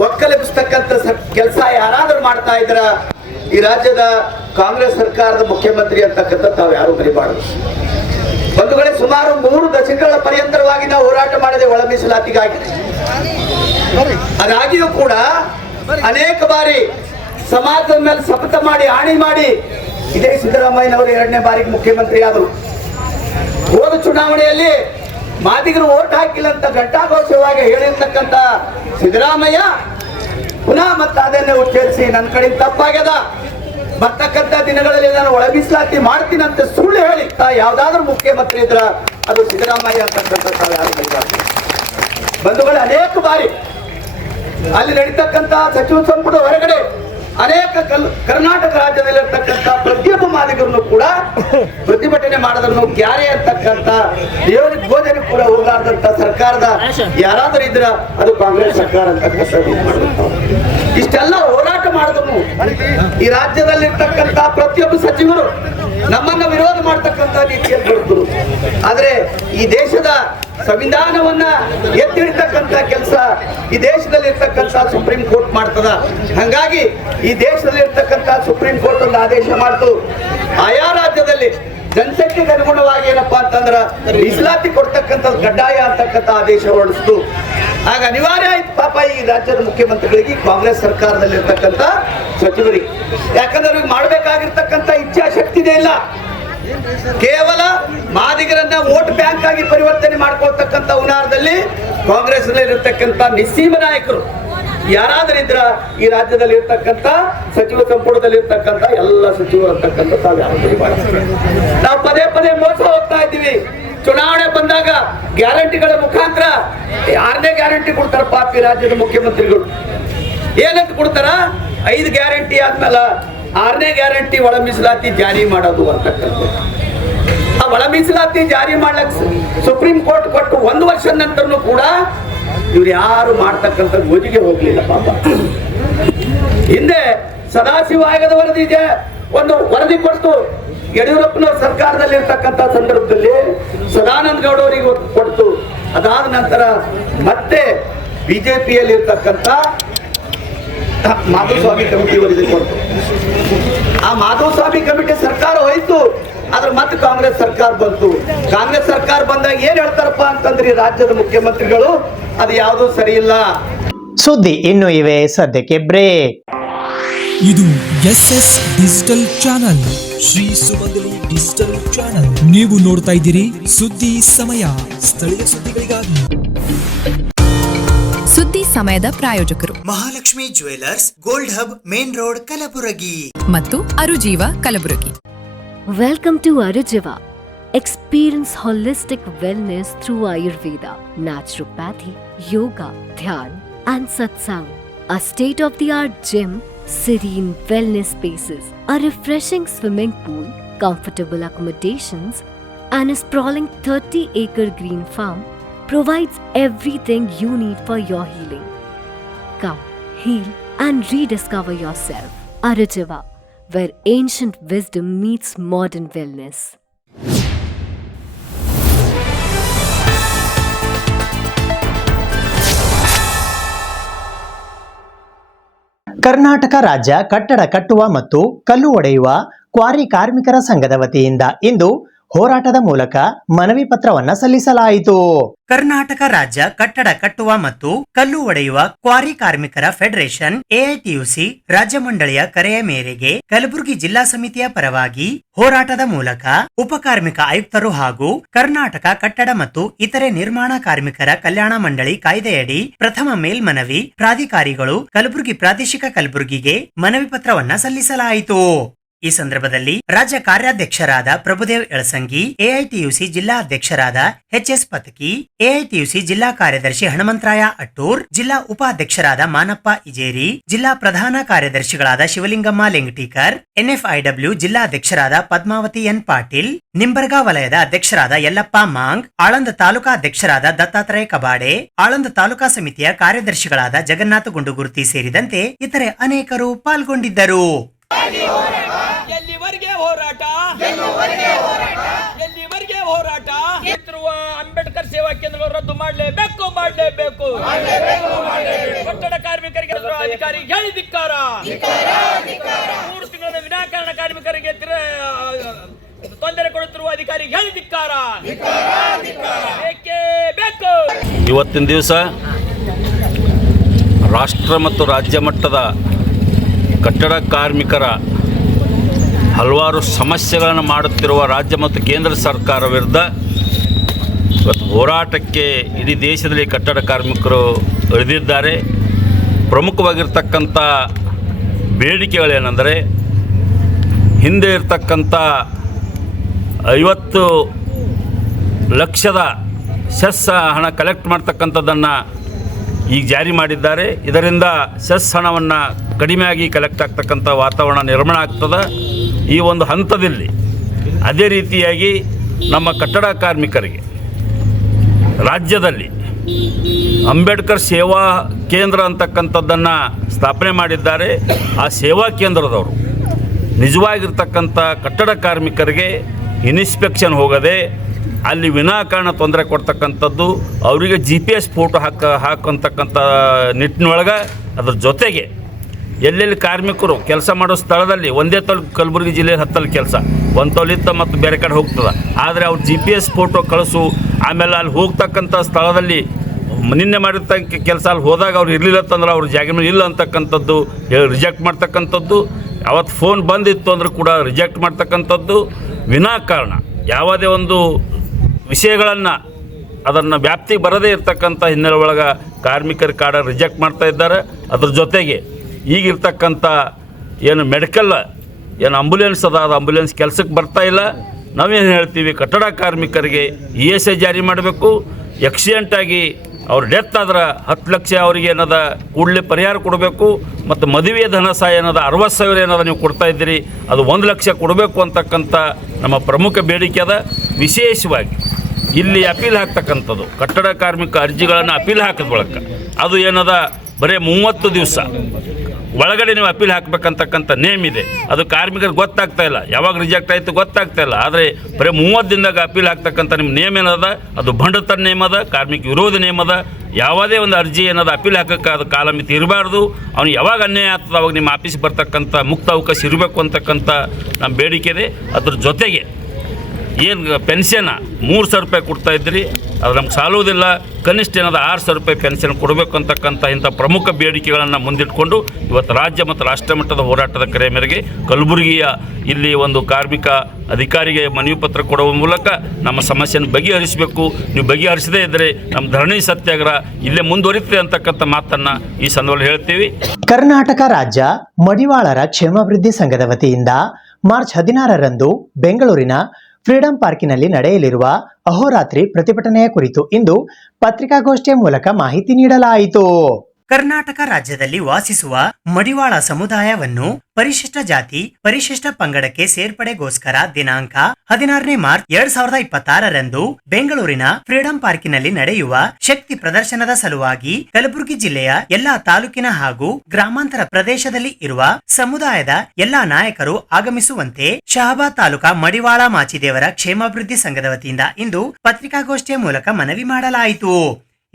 ಒಕ್ಕಲೆಬ್ಬಿಸ್ತಕ್ಕಂಥ ಕೆಲಸ ಯಾರಾದ್ರೂ ಮಾಡ್ತಾ ಇದ್ರ ಈ ರಾಜ್ಯದ ಕಾಂಗ್ರೆಸ್ ಸರ್ಕಾರದ ಮುಖ್ಯಮಂತ್ರಿ ಅಂತಕ್ಕಂಥ ತಾವು ಯಾರು ಮರಿಬಾರದು. ಬಂಧುಗಳೇ, ಸುಮಾರು 3 ದಶಕಗಳ ಪರ್ಯಂತರವಾಗಿ ನಾವು ಹೋರಾಟ ಮಾಡಿದೆ ಒಳ ಮೀಸಲಾತಿಗಾಗಿ. ಅದಾಗಿಯೂ ಕೂಡ ಅನೇಕ ಬಾರಿ ಸಮಾಜದ ಮೇಲೆ ಶಪಥ ಮಾಡಿ ಆಣಿ ಮಾಡಿ ಇದೇ ಸಿದ್ದರಾಮಯ್ಯನವರು 2ನೇ ಬಾರಿಗೆ ಮುಖ್ಯಮಂತ್ರಿ ಆದರು. ಹೋದ ಚುನಾವಣೆಯಲ್ಲಿ ಮಾದಿಗರು ಓಟ್ ಹಾಕಿಲ್ಲ ಅಂತ ಘಂಟಾಘೋಷವಾಗಿ ಹೇಳಿರ್ತಕ್ಕಂಥ ಸಿದ್ದರಾಮಯ್ಯ ಪುನಃ ಮತ್ತೆ ಅದನ್ನೇ ಉಚ್ಚರಿಸಿ ನನ್ನ ಕಡೆ ತಪ್ಪಾಗ್ಯದ, ಬರ್ತಕ್ಕಂಥ ದಿನಗಳಲ್ಲಿ ನಾನು ಒಳ ಮೀಸಲಾತಿ ಮಾಡ್ತೀನಿ ಅಂತ ಸುಳ್ಳು ಹೇಳಿ ಯಾವ್ದಾದ್ರು ಮುಖ್ಯಮಂತ್ರಿ ಇದ್ರ ಅದು ಸಿದ್ದರಾಮಯ್ಯ ಅಂತಕ್ಕಂಥ ಬಂಧುಗಳು. ಅನೇಕ ಬಾರಿ ಅಲ್ಲಿ ನಡೀತಕ್ಕಂಥ ಸಚಿವ ಸಂಪುಟ ಹೊರಗಡೆ ಅನೇಕ ಕರ್ನಾಟಕ ರಾಜ್ಯದಲ್ಲಿರ್ತಕ್ಕಂಥ ಪ್ರತಿಯೊಬ್ಬ ಮಾದಿಗರನ್ನು ಕೂಡ ಪ್ರತಿಭಟನೆ ಮಾಡಿದ್ರು ಕ್ಯಾರೆ ಅಂತಕ್ಕಂಥ ದೇವರಿಗೆ ಗೋಧನೆ ಕೂಡ ಹೋಗಾರ್ದಂತ ಸರ್ಕಾರದ ಯಾರಾದ್ರೂ ಇದ್ರ ಅದು ಕಾಂಗ್ರೆಸ್ ಸರ್ಕಾರ ಅಂತಕ್ಕಂಥ. ಇಷ್ಟೆಲ್ಲ ಹೋರಾಟ ಮಾಡಿದ್ರು ಈ ರಾಜ್ಯದಲ್ಲಿರ್ತಕ್ಕಂಥ ಪ್ರತಿಯೊಬ್ಬ ಸಚಿವರು ನಮ್ಮನ್ನ ವಿರೋಧ ಮಾಡ್ತಕ್ಕಂಥ ರೀತಿಯಲ್ಲಿ ಬರ್ತರು. ಆದ್ರೆ ಈ ದೇಶದ ಸಂವಿಧಾನವನ್ನ ಎತ್ತಿಡ್ತಕ್ಕಂಥ ಕೆಲಸ ಈ ದೇಶದಲ್ಲಿ ಇರ್ತಕ್ಕಂಥ ಸುಪ್ರೀಂ ಕೋರ್ಟ್ ಮಾಡ್ತದ. ಹಂಗಾಗಿ ಈ ದೇಶದಲ್ಲಿ ಇರ್ತಕ್ಕಂಥ ಸುಪ್ರೀಂ ಕೋರ್ಟ್ ಒಂದು ಆದೇಶ ಮಾಡ್ತು, ಆಯಾ ರಾಜ್ಯದಲ್ಲಿ ಜನಸಂಖ್ಯೆಗೆ ಅನುಗುಣವಾಗಿ ಏನಪ್ಪಾ ಅಂತಂದ್ರ ಮೀಸಲಾತಿ ಕೊಡ್ತಕ್ಕಂಥದ್ದು ಕಡ್ಡಾಯ ಅಂತಕ್ಕಂಥ ಆದೇಶ ಹೊರಡಿಸ್ತು. ಆಗ ಅನಿವಾರ್ಯ ಆಯ್ತು ಪಾಪ ಈ ರಾಜ್ಯದ ಮುಖ್ಯಮಂತ್ರಿಗಳಿಗೆ, ಕಾಂಗ್ರೆಸ್ ಸರ್ಕಾರದಲ್ಲಿ ಇರ್ತಕ್ಕಂಥ ಸಚಿವರಿಗೆ. ಯಾಕಂದ್ರೆ ಅವ್ರಿಗೆ ಮಾಡ್ಬೇಕಾಗಿರ್ತಕ್ಕಂಥ ಇಚ್ಛಾಶಕ್ತಿನೇ ಇಲ್ಲ. ಕೇವಲ ಮಾದಿಗರನ್ನ ವೋಟ್ ಬ್ಯಾಂಕ್ ಆಗಿ ಪರಿವರ್ತನೆ ಮಾಡ್ಕೊಳ್ತಕ್ಕಂಥ ಹುನ್ನಾರದಲ್ಲಿ ಕಾಂಗ್ರೆಸ್ ಇರತಕ್ಕಂಥ ನಿಸ್ಸೀಮ ನಾಯಕರು ಯಾರಾದ್ರೂ ಇದ್ರ ಈ ರಾಜ್ಯದಲ್ಲಿ ಇರ್ತಕ್ಕಂಥ ಸಚಿವ ಸಂಪುಟದಲ್ಲಿ ಇರ್ತಕ್ಕಂಥ ಎಲ್ಲ ಸಚಿವರು ಅಂತಕ್ಕಂಥ ನಾವು ಪದೇ ಪದೇ ಮೋಸ ಹೋಗ್ತಾ ಇದ್ದೀವಿ. ಚುನಾವಣೆ ಬಂದಾಗ ಗ್ಯಾರಂಟಿಗಳ ಮುಖಾಂತರ 6ನೇ ಗ್ಯಾರಂಟಿ ಕೊಡ್ತಾರ ಪಾಪಿ ರಾಜ್ಯದ ಮುಖ್ಯಮಂತ್ರಿಗಳು. ಏನಂತ ಕೊಡ್ತಾರ? 5 ಗ್ಯಾರಂಟಿ ಆದ್ಮೇಲೆ 6ನೇ ಗ್ಯಾರಂಟಿ ಒಳ ಮೀಸಲಾತಿ ಜಾರಿ ಮಾಡೋದು ಅಂತಕ್ಕಂಥದ್ದು. ಆ ಒಳ ಮೀಸಲಾತಿ ಜಾರಿ ಮಾಡ್ಲಕ್ ಸುಪ್ರೀಂ ಕೋರ್ಟ್ ಕೊಟ್ಟು 1 ವರ್ಷದ ನಂತರನು ಕೂಡ ಇವ್ರು ಯಾರು ಮಾಡ್ತಕ್ಕಂಥ ಗೋಜಿಗೆ ಹೋಗ್ಲಿಲ್ಲ ಪಾಪ. ಹಿಂದೆ ಸದಾಶಿವ ಆಯೋಗದ ವರದಿ ಇದೆ, ಒಂದು ವರದಿ ಕೊಟ್ಟು ಯಡಿಯೂರಪ್ಪನವ್ರ ಸರ್ಕಾರದಲ್ಲಿ ಇರ್ತಕ್ಕಂಥ ಸಂದರ್ಭದಲ್ಲಿ ಸದಾನಂದ ಗೌಡ ಅವರಿಗೆ ಕೊಡ್ತು. ಅದಾದ ನಂತರ ಮತ್ತೆ ಬಿಜೆಪಿಯಲ್ಲಿ ಇರ್ತಕ್ಕಂಥ ಮಾಧವಸ್ವಾಮಿ ಕಮಿಟಿ ವರದಿ ಕೊಡ್ತು. ಆ ಮಾಧವಸ್ವಾಮಿ ಕಮಿಟಿ ಸರ್ಕಾರ ಹೋಯ್ತು, ಆದ್ರೆ ಮತ್ತೆ ಕಾಂಗ್ರೆಸ್ ಸರ್ಕಾರ ಬಂತು. ಕಾಂಗ್ರೆಸ್ ಸರ್ಕಾರ ಬಂದಾಗ ಏನ್ ಹೇಳ್ತಾರಪ್ಪ ಅಂತಂದ್ರೆ ರಾಜ್ಯದ ಮುಖ್ಯಮಂತ್ರಿಗಳು ಅದು ಯಾವುದು ಸರಿ ಇಲ್ಲ. ಸುದ್ದಿ ಇನ್ನು ಇವೆ, ಸದ್ಯಕ್ಕೆ ಬ್ರೇಕ್. ಇದು SS ಡಿಜಿಟಲ್ ಚಾನಲ್, ಶ್ರೀ ಸುಮಂಗಲಿ ಡಿಜಿಟಲ್ ಚಾನಲ್. ನೀವು ನೋಡ್ತಾ ಇದ್ದೀರಿ ಸುದ್ದಿ ಸಮಯ, ಸ್ಥಳೀಯ ಸುದ್ದಿಗಳಿಗಾಗಿ. ಸುದ್ದಿ ಸಮಯದ ಪ್ರಾಯೋಜಕರು Mahalakshmi jewellers, gold hub, main road, Kalaburagi ಮತ್ತು ಅರುಜೀವ Kalaburagi. Welcome to Arujiva. Experience holistic wellness through Ayurveda, naturopathy, yoga, dhyan, and satsang. A state-of-the-art gym, serene wellness spaces, a refreshing swimming pool, comfortable accommodations, and a sprawling 30-acre green farm provides everything you need for your healing. Come, heal, and rediscover yourself. Arujiva, where ancient wisdom meets modern wellness. Karnataka ರಾಜ್ಯ ಕಟ್ಟಡ ಕಟ್ಟುವ ಮತ್ತು ಕಲ್ಲು ಒಡೆಯುವ quarry ಕಾರ್ಮಿಕರ ಸಂಘದ ವತಿಯಿಂದ ಇಂದು ಹೋರಾಟದ ಮೂಲಕ ಮನವಿ ಪತ್ರವನ್ನ ಸಲ್ಲಿಸಲಾಯಿತು. ಕರ್ನಾಟಕ ರಾಜ್ಯ ಕಟ್ಟಡ ಕಟ್ಟುವ ಮತ್ತು ಕಲ್ಲು ಒಡೆಯುವ ಕ್ವಾರಿ ಕಾರ್ಮಿಕರ ಫೆಡರೇಷನ್ ಎಐಟಿಯುಸಿ ರಾಜ್ಯ ಮಂಡಳಿಯ ಕರೆಯ ಮೇರೆಗೆ ಕಲಬುರಗಿ ಜಿಲ್ಲಾ ಸಮಿತಿಯ ಪರವಾಗಿ ಹೋರಾಟದ ಮೂಲಕ ಉಪಕಾರ್ಮಿಕ ಆಯುಕ್ತರು ಹಾಗೂ ಕರ್ನಾಟಕ ಕಟ್ಟಡ ಮತ್ತು ಇತರೆ ನಿರ್ಮಾಣ ಕಾರ್ಮಿಕರ ಕಲ್ಯಾಣ ಮಂಡಳಿ ಕಾಯ್ದೆಯಡಿ ಪ್ರಥಮ ಮೇಲ್ಮನವಿ ಪ್ರಾಧಿಕಾರಿಗಳು ಕಲಬುರಗಿ ಪ್ರಾದೇಶಿಕ ಕಲಬುರಗಿಗೆ ಮನವಿ ಪತ್ರವನ್ನ ಸಲ್ಲಿಸಲಾಯಿತು. ಈ ಸಂದರ್ಭದಲ್ಲಿ ರಾಜ್ಯ ಕಾರ್ಯಾಧ್ಯಕ್ಷರಾದ ಪ್ರಭುದೇವ್ ಯಳಸಂಗಿ, ಎಐಟಿಯುಸಿ ಜಿಲ್ಲಾ ಅಧ್ಯಕ್ಷರಾದ ಎಚ್ಎಸ್ ಪತಕಿ, ಎಐಟಿಯುಸಿ ಜಿಲ್ಲಾ ಕಾರ್ಯದರ್ಶಿ ಹನುಮಂತರಾಯ ಅಟ್ಟೂರ್, ಜಿಲ್ಲಾ ಉಪಾಧ್ಯಕ್ಷರಾದ ಮಾನಪ್ಪ ಇಜೇರಿ, ಜಿಲ್ಲಾ ಪ್ರಧಾನ ಕಾರ್ಯದರ್ಶಿಗಳಾದ ಶಿವಲಿಂಗಮ್ಮ ಲೆಂಗಟೀಕರ್, ಎನ್ಎಫ್ಐಡಬ್ಲ್ಯೂ ಜಿಲ್ಲಾ ಅಧ್ಯಕ್ಷರಾದ ಪದ್ಮಾವತಿ ಎನ್ ಪಾಟೀಲ್, ನಿಂಬರ್ಗಾ ವಲಯದ ಅಧ್ಯಕ್ಷರಾದ ಯಲ್ಲಪ್ಪ ಮಾಂಗ್, ಆಳಂದ ತಾಲೂಕಾ ಅಧ್ಯಕ್ಷರಾದ ದತ್ತಾತ್ರೇಯ ಕಬಾಡೆ, ಆಳಂದ ತಾಲೂಕಾ ಸಮಿತಿಯ ಕಾರ್ಯದರ್ಶಿಗಳಾದ ಜಗನ್ನಾಥ ಗುಂಡುಗುರ್ತಿ ಸೇರಿದಂತೆ ಇತರೆ ಅನೇಕರು ಪಾಲ್ಗೊಂಡಿದ್ದರು. ಎಲ್ಲಿವರೆಗೆ ಹೋರಾಟ, ಎಲ್ಲಿವರೆಗೆ ಹೋರಾಟ? ಅಂಬೇಡ್ಕರ್ ಸೇವಾ ಕೇಂದ್ರ ರದ್ದು ಮಾಡಲೇಬೇಕು, ಮಾಡಲೇಬೇಕು. ಕಟ್ಟಡ ಕಾರ್ಮಿಕರಿಗೆ ಅಧಿಕಾರಿ ಹೇಳಿ ಧಿಕ್ಕಾರ. 3 ತಿಂಗಳ ವಿನಾಕಾರಣ ಕಾರ್ಮಿಕರಿಗೆ ತೊಂದರೆ ಕೊಡುತ್ತಿರುವ ಅಧಿಕಾರಿ ಹೇಳಿ ಧಿಕ್ಕಾರ. ಬೇಕೇ ಬೇಕು. ಇವತ್ತಿನ ದಿವಸ ರಾಷ್ಟ್ರ ಮತ್ತು ರಾಜ್ಯ ಮಟ್ಟದ ಕಟ್ಟಡ ಕಾರ್ಮಿಕರ ಹಲವಾರು ಸಮಸ್ಯೆಗಳನ್ನು ಮಾಡುತ್ತಿರುವ ರಾಜ್ಯ ಮತ್ತು ಕೇಂದ್ರ ಸರ್ಕಾರ ವಿರುದ್ಧ ಇವತ್ತು ಹೋರಾಟಕ್ಕೆ ಇಡೀ ದೇಶದಲ್ಲಿ ಕಟ್ಟಡ ಕಾರ್ಮಿಕರು ಇಳಿದಿದ್ದಾರೆ. ಪ್ರಮುಖವಾಗಿರ್ತಕ್ಕಂಥ ಬೇಡಿಕೆಗಳೇನೆಂದರೆ, ಹಿಂದೆ ಇರತಕ್ಕಂಥ 50 ಲಕ್ಷದ ಸೆಸ್ ಹಣ ಕಲೆಕ್ಟ್ ಮಾಡ್ತಕ್ಕಂಥದ್ದನ್ನು ಈಗ ಜಾರಿ ಮಾಡಿದ್ದಾರೆ. ಇದರಿಂದ ಸೆಸ್ ಹಣವನ್ನು ಕಡಿಮೆಯಾಗಿ ಕಲೆಕ್ಟ್ ಆಗ್ತಕ್ಕಂಥ ವಾತಾವರಣ ನಿರ್ಮಾಣ ಆಗ್ತದೆ ಈ ಒಂದು ಹಂತದಲ್ಲಿ. ಅದೇ ರೀತಿಯಾಗಿ ನಮ್ಮ ಕಟ್ಟಡ ಕಾರ್ಮಿಕರಿಗೆ ರಾಜ್ಯದಲ್ಲಿ ಅಂಬೇಡ್ಕರ್ ಸೇವಾ ಕೇಂದ್ರ ಅಂತಕ್ಕಂಥದ್ದನ್ನು ಸ್ಥಾಪನೆ ಮಾಡಿದ್ದಾರೆ. ಆ ಸೇವಾ ಕೇಂದ್ರದವರು ನಿಜವಾಗಿರ್ತಕ್ಕಂಥ ಕಟ್ಟಡ ಕಾರ್ಮಿಕರಿಗೆ ಇನ್ಸ್ಪೆಕ್ಷನ್ ಹೋಗದೆ ಅಲ್ಲಿ ವಿನಾಕಾರಣ ತೊಂದರೆ ಕೊಡ್ತಕ್ಕಂಥದ್ದು, ಅವರಿಗೆ GPS ಫೋಟೋ ಹಾಕಂತಕ್ಕಂಥ ನಿಟ್ಟಿನೊಳಗೆ ಅದ್ರ ಜೊತೆಗೆ ಎಲ್ಲೆಲ್ಲಿ ಕಾರ್ಮಿಕರು ಕೆಲಸ ಮಾಡೋ ಸ್ಥಳದಲ್ಲಿ ಒಂದೇ ಕಲಬುರಗಿ ಜಿಲ್ಲೆಯಲ್ಲಿ 10 ಕೆಲಸ ಒಂದು ತೊಲಿತ್ತ ಮತ್ತು ಬೇರೆ ಕಡೆ ಹೋಗ್ತದೆ. ಆದರೆ ಅವ್ರು GPS ಫೋಟೋ ಕಳಿಸು, ಆಮೇಲೆ ಅಲ್ಲಿ ಹೋಗ್ತಕ್ಕಂಥ ಸ್ಥಳದಲ್ಲಿ ನಿನ್ನೆ ಮಾಡಿರ್ತಕ್ಕ ಕೆಲಸ ಅಲ್ಲಿ ಹೋದಾಗ ಅವ್ರು ಇರಲಿಲ್ಲ ಅಂತಂದ್ರೆ ಅವ್ರ ಜಾಗ ಮೇಲೆ ಇಲ್ಲ ಅಂತಕ್ಕಂಥದ್ದು ರಿಜೆಕ್ಟ್ ಮಾಡ್ತಕ್ಕಂಥದ್ದು. ಅವತ್ತು ಫೋನ್ ಬಂದಿತ್ತು ಅಂದ್ರೆ ಕೂಡ ರಿಜೆಕ್ಟ್ ಮಾಡ್ತಕ್ಕಂಥದ್ದು. ವಿನಾಕಾರಣ ಯಾವುದೇ ಒಂದು ವಿಷಯಗಳನ್ನು ಅದನ್ನು ವ್ಯಾಪ್ತಿಗೆ ಬರದೇ ಇರತಕ್ಕಂಥ ಹಿನ್ನೆಲೆ ಒಳಗೆ ಕಾರ್ಮಿಕರ ಕಾರ್ಡ ರಿಜೆಕ್ಟ್ ಮಾಡ್ತಾ ಇದ್ದಾರೆ. ಅದ್ರ ಜೊತೆಗೆ ಈಗಿರ್ತಕ್ಕಂಥ ಏನು ಮೆಡಿಕಲ್ ಏನು ಆಂಬುಲೆನ್ಸ್ ಅದ, ಅದು ಆಂಬುಲೆನ್ಸ್ ಕೆಲಸಕ್ಕೆ ಬರ್ತಾ ಇಲ್ಲ. ನಾವೇನು ಹೇಳ್ತೀವಿ, ಕಟ್ಟಡ ಕಾರ್ಮಿಕರಿಗೆ ESI ಜಾರಿ ಮಾಡಬೇಕು. ಆಗಿ ಅವ್ರು ಡೆತ್ ಆದ್ರೆ 10 ಲಕ್ಷ ಅವರಿಗೆ ಏನದ ಕೂಡಲೇ ಪರಿಹಾರ ಕೊಡಬೇಕು. ಮತ್ತು ಮದುವೆ ಧನ ಸಹಾಯ ಏನದ 60,000 ಏನದ ನೀವು ಕೊಡ್ತಾ ಇದ್ದೀರಿ, ಅದು 1 ಲಕ್ಷ ಕೊಡಬೇಕು ಅಂತಕ್ಕಂಥ ನಮ್ಮ ಪ್ರಮುಖ ಬೇಡಿಕೆ ಅದ. ವಿಶೇಷವಾಗಿ ಇಲ್ಲಿ ಅಪೀಲ್ ಹಾಕ್ತಕ್ಕಂಥದ್ದು ಕಟ್ಟಡ ಕಾರ್ಮಿಕ ಅರ್ಜಿಗಳನ್ನು ಅಪೀಲ್ ಹಾಕಿದ ಬಳಕ ಅದು ಏನದ ಬರೀ 30 ದಿವಸ ಒಳಗಡೆ ನೀವು ಅಪೀಲ್ ಹಾಕಬೇಕಂತಕ್ಕಂಥ ನೇಮ್ ಇದೆ. ಅದು ಕಾರ್ಮಿಕರಿಗೆ ಗೊತ್ತಾಗ್ತಾ ಇಲ್ಲ, ಯಾವಾಗ ರಿಜೆಕ್ಟ್ ಆಯಿತು ಗೊತ್ತಾಗ್ತಾ ಇಲ್ಲ. ಆದರೆ ಬರೀ 30 ದಿನದಾಗ ಅಪೀಲ್ ಹಾಕ್ತಕ್ಕಂಥ ನಿಮ್ಮ ನೇಮ್ ಏನದ ಅದು ಭಂಡತನ ನೇಮ್ ಅದ, ಕಾರ್ಮಿಕ ವಿರೋಧ ನೇಮ್ ಅದ. ಯಾವುದೇ ಒಂದು ಅರ್ಜಿ ಏನದ ಅಪೀಲ್ ಹಾಕೋಕ್ಕೆ ಅದು ಕಾಲಮಿತಿ ಇರಬಾರ್ದು. ಅವ್ನು ಯಾವಾಗ ಅನ್ಯಾಯ ಆಗ್ತದೆ ಅವಾಗ ನಿಮ್ಮ ಆಫೀಸ್ಗೆ ಬರ್ತಕ್ಕಂಥ ಮುಕ್ತ ಅವಕಾಶ ಇರಬೇಕು ಅಂತಕ್ಕಂಥ ನಮ್ಮ ಬೇಡಿಕೆ ಇದೆ. ಅದ್ರ ಜೊತೆಗೆ ಏನು ಪೆನ್ಷನ್ 3,000 ರೂಪಾಯಿ ಕೊಡ್ತಾ ಇದ್ರಿ, ಅದು ನಮ್ಗೆ ಸಾಲುವುದಿಲ್ಲ. ಕನಿಷ್ಠ ಏನದ 6,000 ರೂಪಾಯಿ ಪೆನ್ಷನ್ ಕೊಡಬೇಕು ಅಂತಕ್ಕಂಥ ಇಂಥ ಪ್ರಮುಖ ಬೇಡಿಕೆಗಳನ್ನು ಮುಂದಿಟ್ಕೊಂಡು ಇವತ್ತು ರಾಜ್ಯ ಮತ್ತು ರಾಷ್ಟ್ರ ಮಟ್ಟದ ಹೋರಾಟದ ಕರೆ ಮೇರೆಗೆ ಕಲಬುರಗಿಯ ಇಲ್ಲಿ ಒಂದು ಕಾರ್ಮಿಕ ಅಧಿಕಾರಿಗೆ ಮನವಿ ಪತ್ರ ಕೊಡುವ ಮೂಲಕ ನಮ್ಮ ಸಮಸ್ಯೆಯನ್ನು ಬಗೆಹರಿಸಬೇಕು. ನೀವು ಬಗೆಹರಿಸದೇ ಇದ್ದರೆ ನಮ್ಮ ಧರಣಿ ಸತ್ಯಾಗ್ರಹ ಇಲ್ಲೇ ಮುಂದುವರಿತದೆ ಅಂತಕ್ಕಂಥ ಮಾತನ್ನು ಈ ಸಂದರ್ಭದಲ್ಲಿ ಹೇಳ್ತೀವಿ. ಕರ್ನಾಟಕ ರಾಜ್ಯ ಮಡಿವಾಳರ ಕ್ಷೇಮಾಭಿವೃದ್ಧಿ ಸಂಘದ ವತಿಯಿಂದ ಮಾರ್ಚ್ 16ರಂದು ಬೆಂಗಳೂರಿನ ಫ್ರೀಡಂ ಪಾರ್ಕಿನಲ್ಲಿ ನಡೆಯಲಿರುವ ಅಹೋರಾತ್ರಿ ಪ್ರತಿಭಟನೆಯ ಕುರಿತು ಇಂದು ಪತ್ರಿಕಾಗೋಷ್ಠಿಯ ಮೂಲಕ ಮಾಹಿತಿ ನೀಡಲಾಯಿತು. ಕರ್ನಾಟಕ ರಾಜ್ಯದಲ್ಲಿ ವಾಸಿಸುವ ಮಡಿವಾಳ ಸಮುದಾಯವನ್ನು ಪರಿಶಿಷ್ಟ ಜಾತಿ ಪರಿಶಿಷ್ಟ ಪಂಗಡಕ್ಕೆ ಸೇರ್ಪಡೆಗೋಸ್ಕರ ದಿನಾಂಕ 16ನೇ ಮಾರ್ಚ್ 2026ರಂದು ಬೆಂಗಳೂರಿನ ಫ್ರೀಡಂ ಪಾರ್ಕಿನಲ್ಲಿ ನಡೆಯುವ ಶಕ್ತಿ ಪ್ರದರ್ಶನದ ಸಲುವಾಗಿ ಕಲಬುರಗಿ ಜಿಲ್ಲೆಯ ಎಲ್ಲಾ ತಾಲೂಕಿನ ಹಾಗೂ ಗ್ರಾಮಾಂತರ ಪ್ರದೇಶದಲ್ಲಿ ಇರುವ ಸಮುದಾಯದ ಎಲ್ಲಾ ನಾಯಕರು ಆಗಮಿಸುವಂತೆ ಶಹಾಬಾದ್ ತಾಲೂಕಾ ಮಡಿವಾಳ ಮಾಚಿದೇವರ ಕ್ಷೇಮಾಭಿವೃದ್ಧಿ ಸಂಘದ ವತಿಯಿಂದ ಇಂದು ಪತ್ರಿಕಾಗೋಷ್ಠಿಯ ಮೂಲಕ ಮನವಿ ಮಾಡಲಾಯಿತು.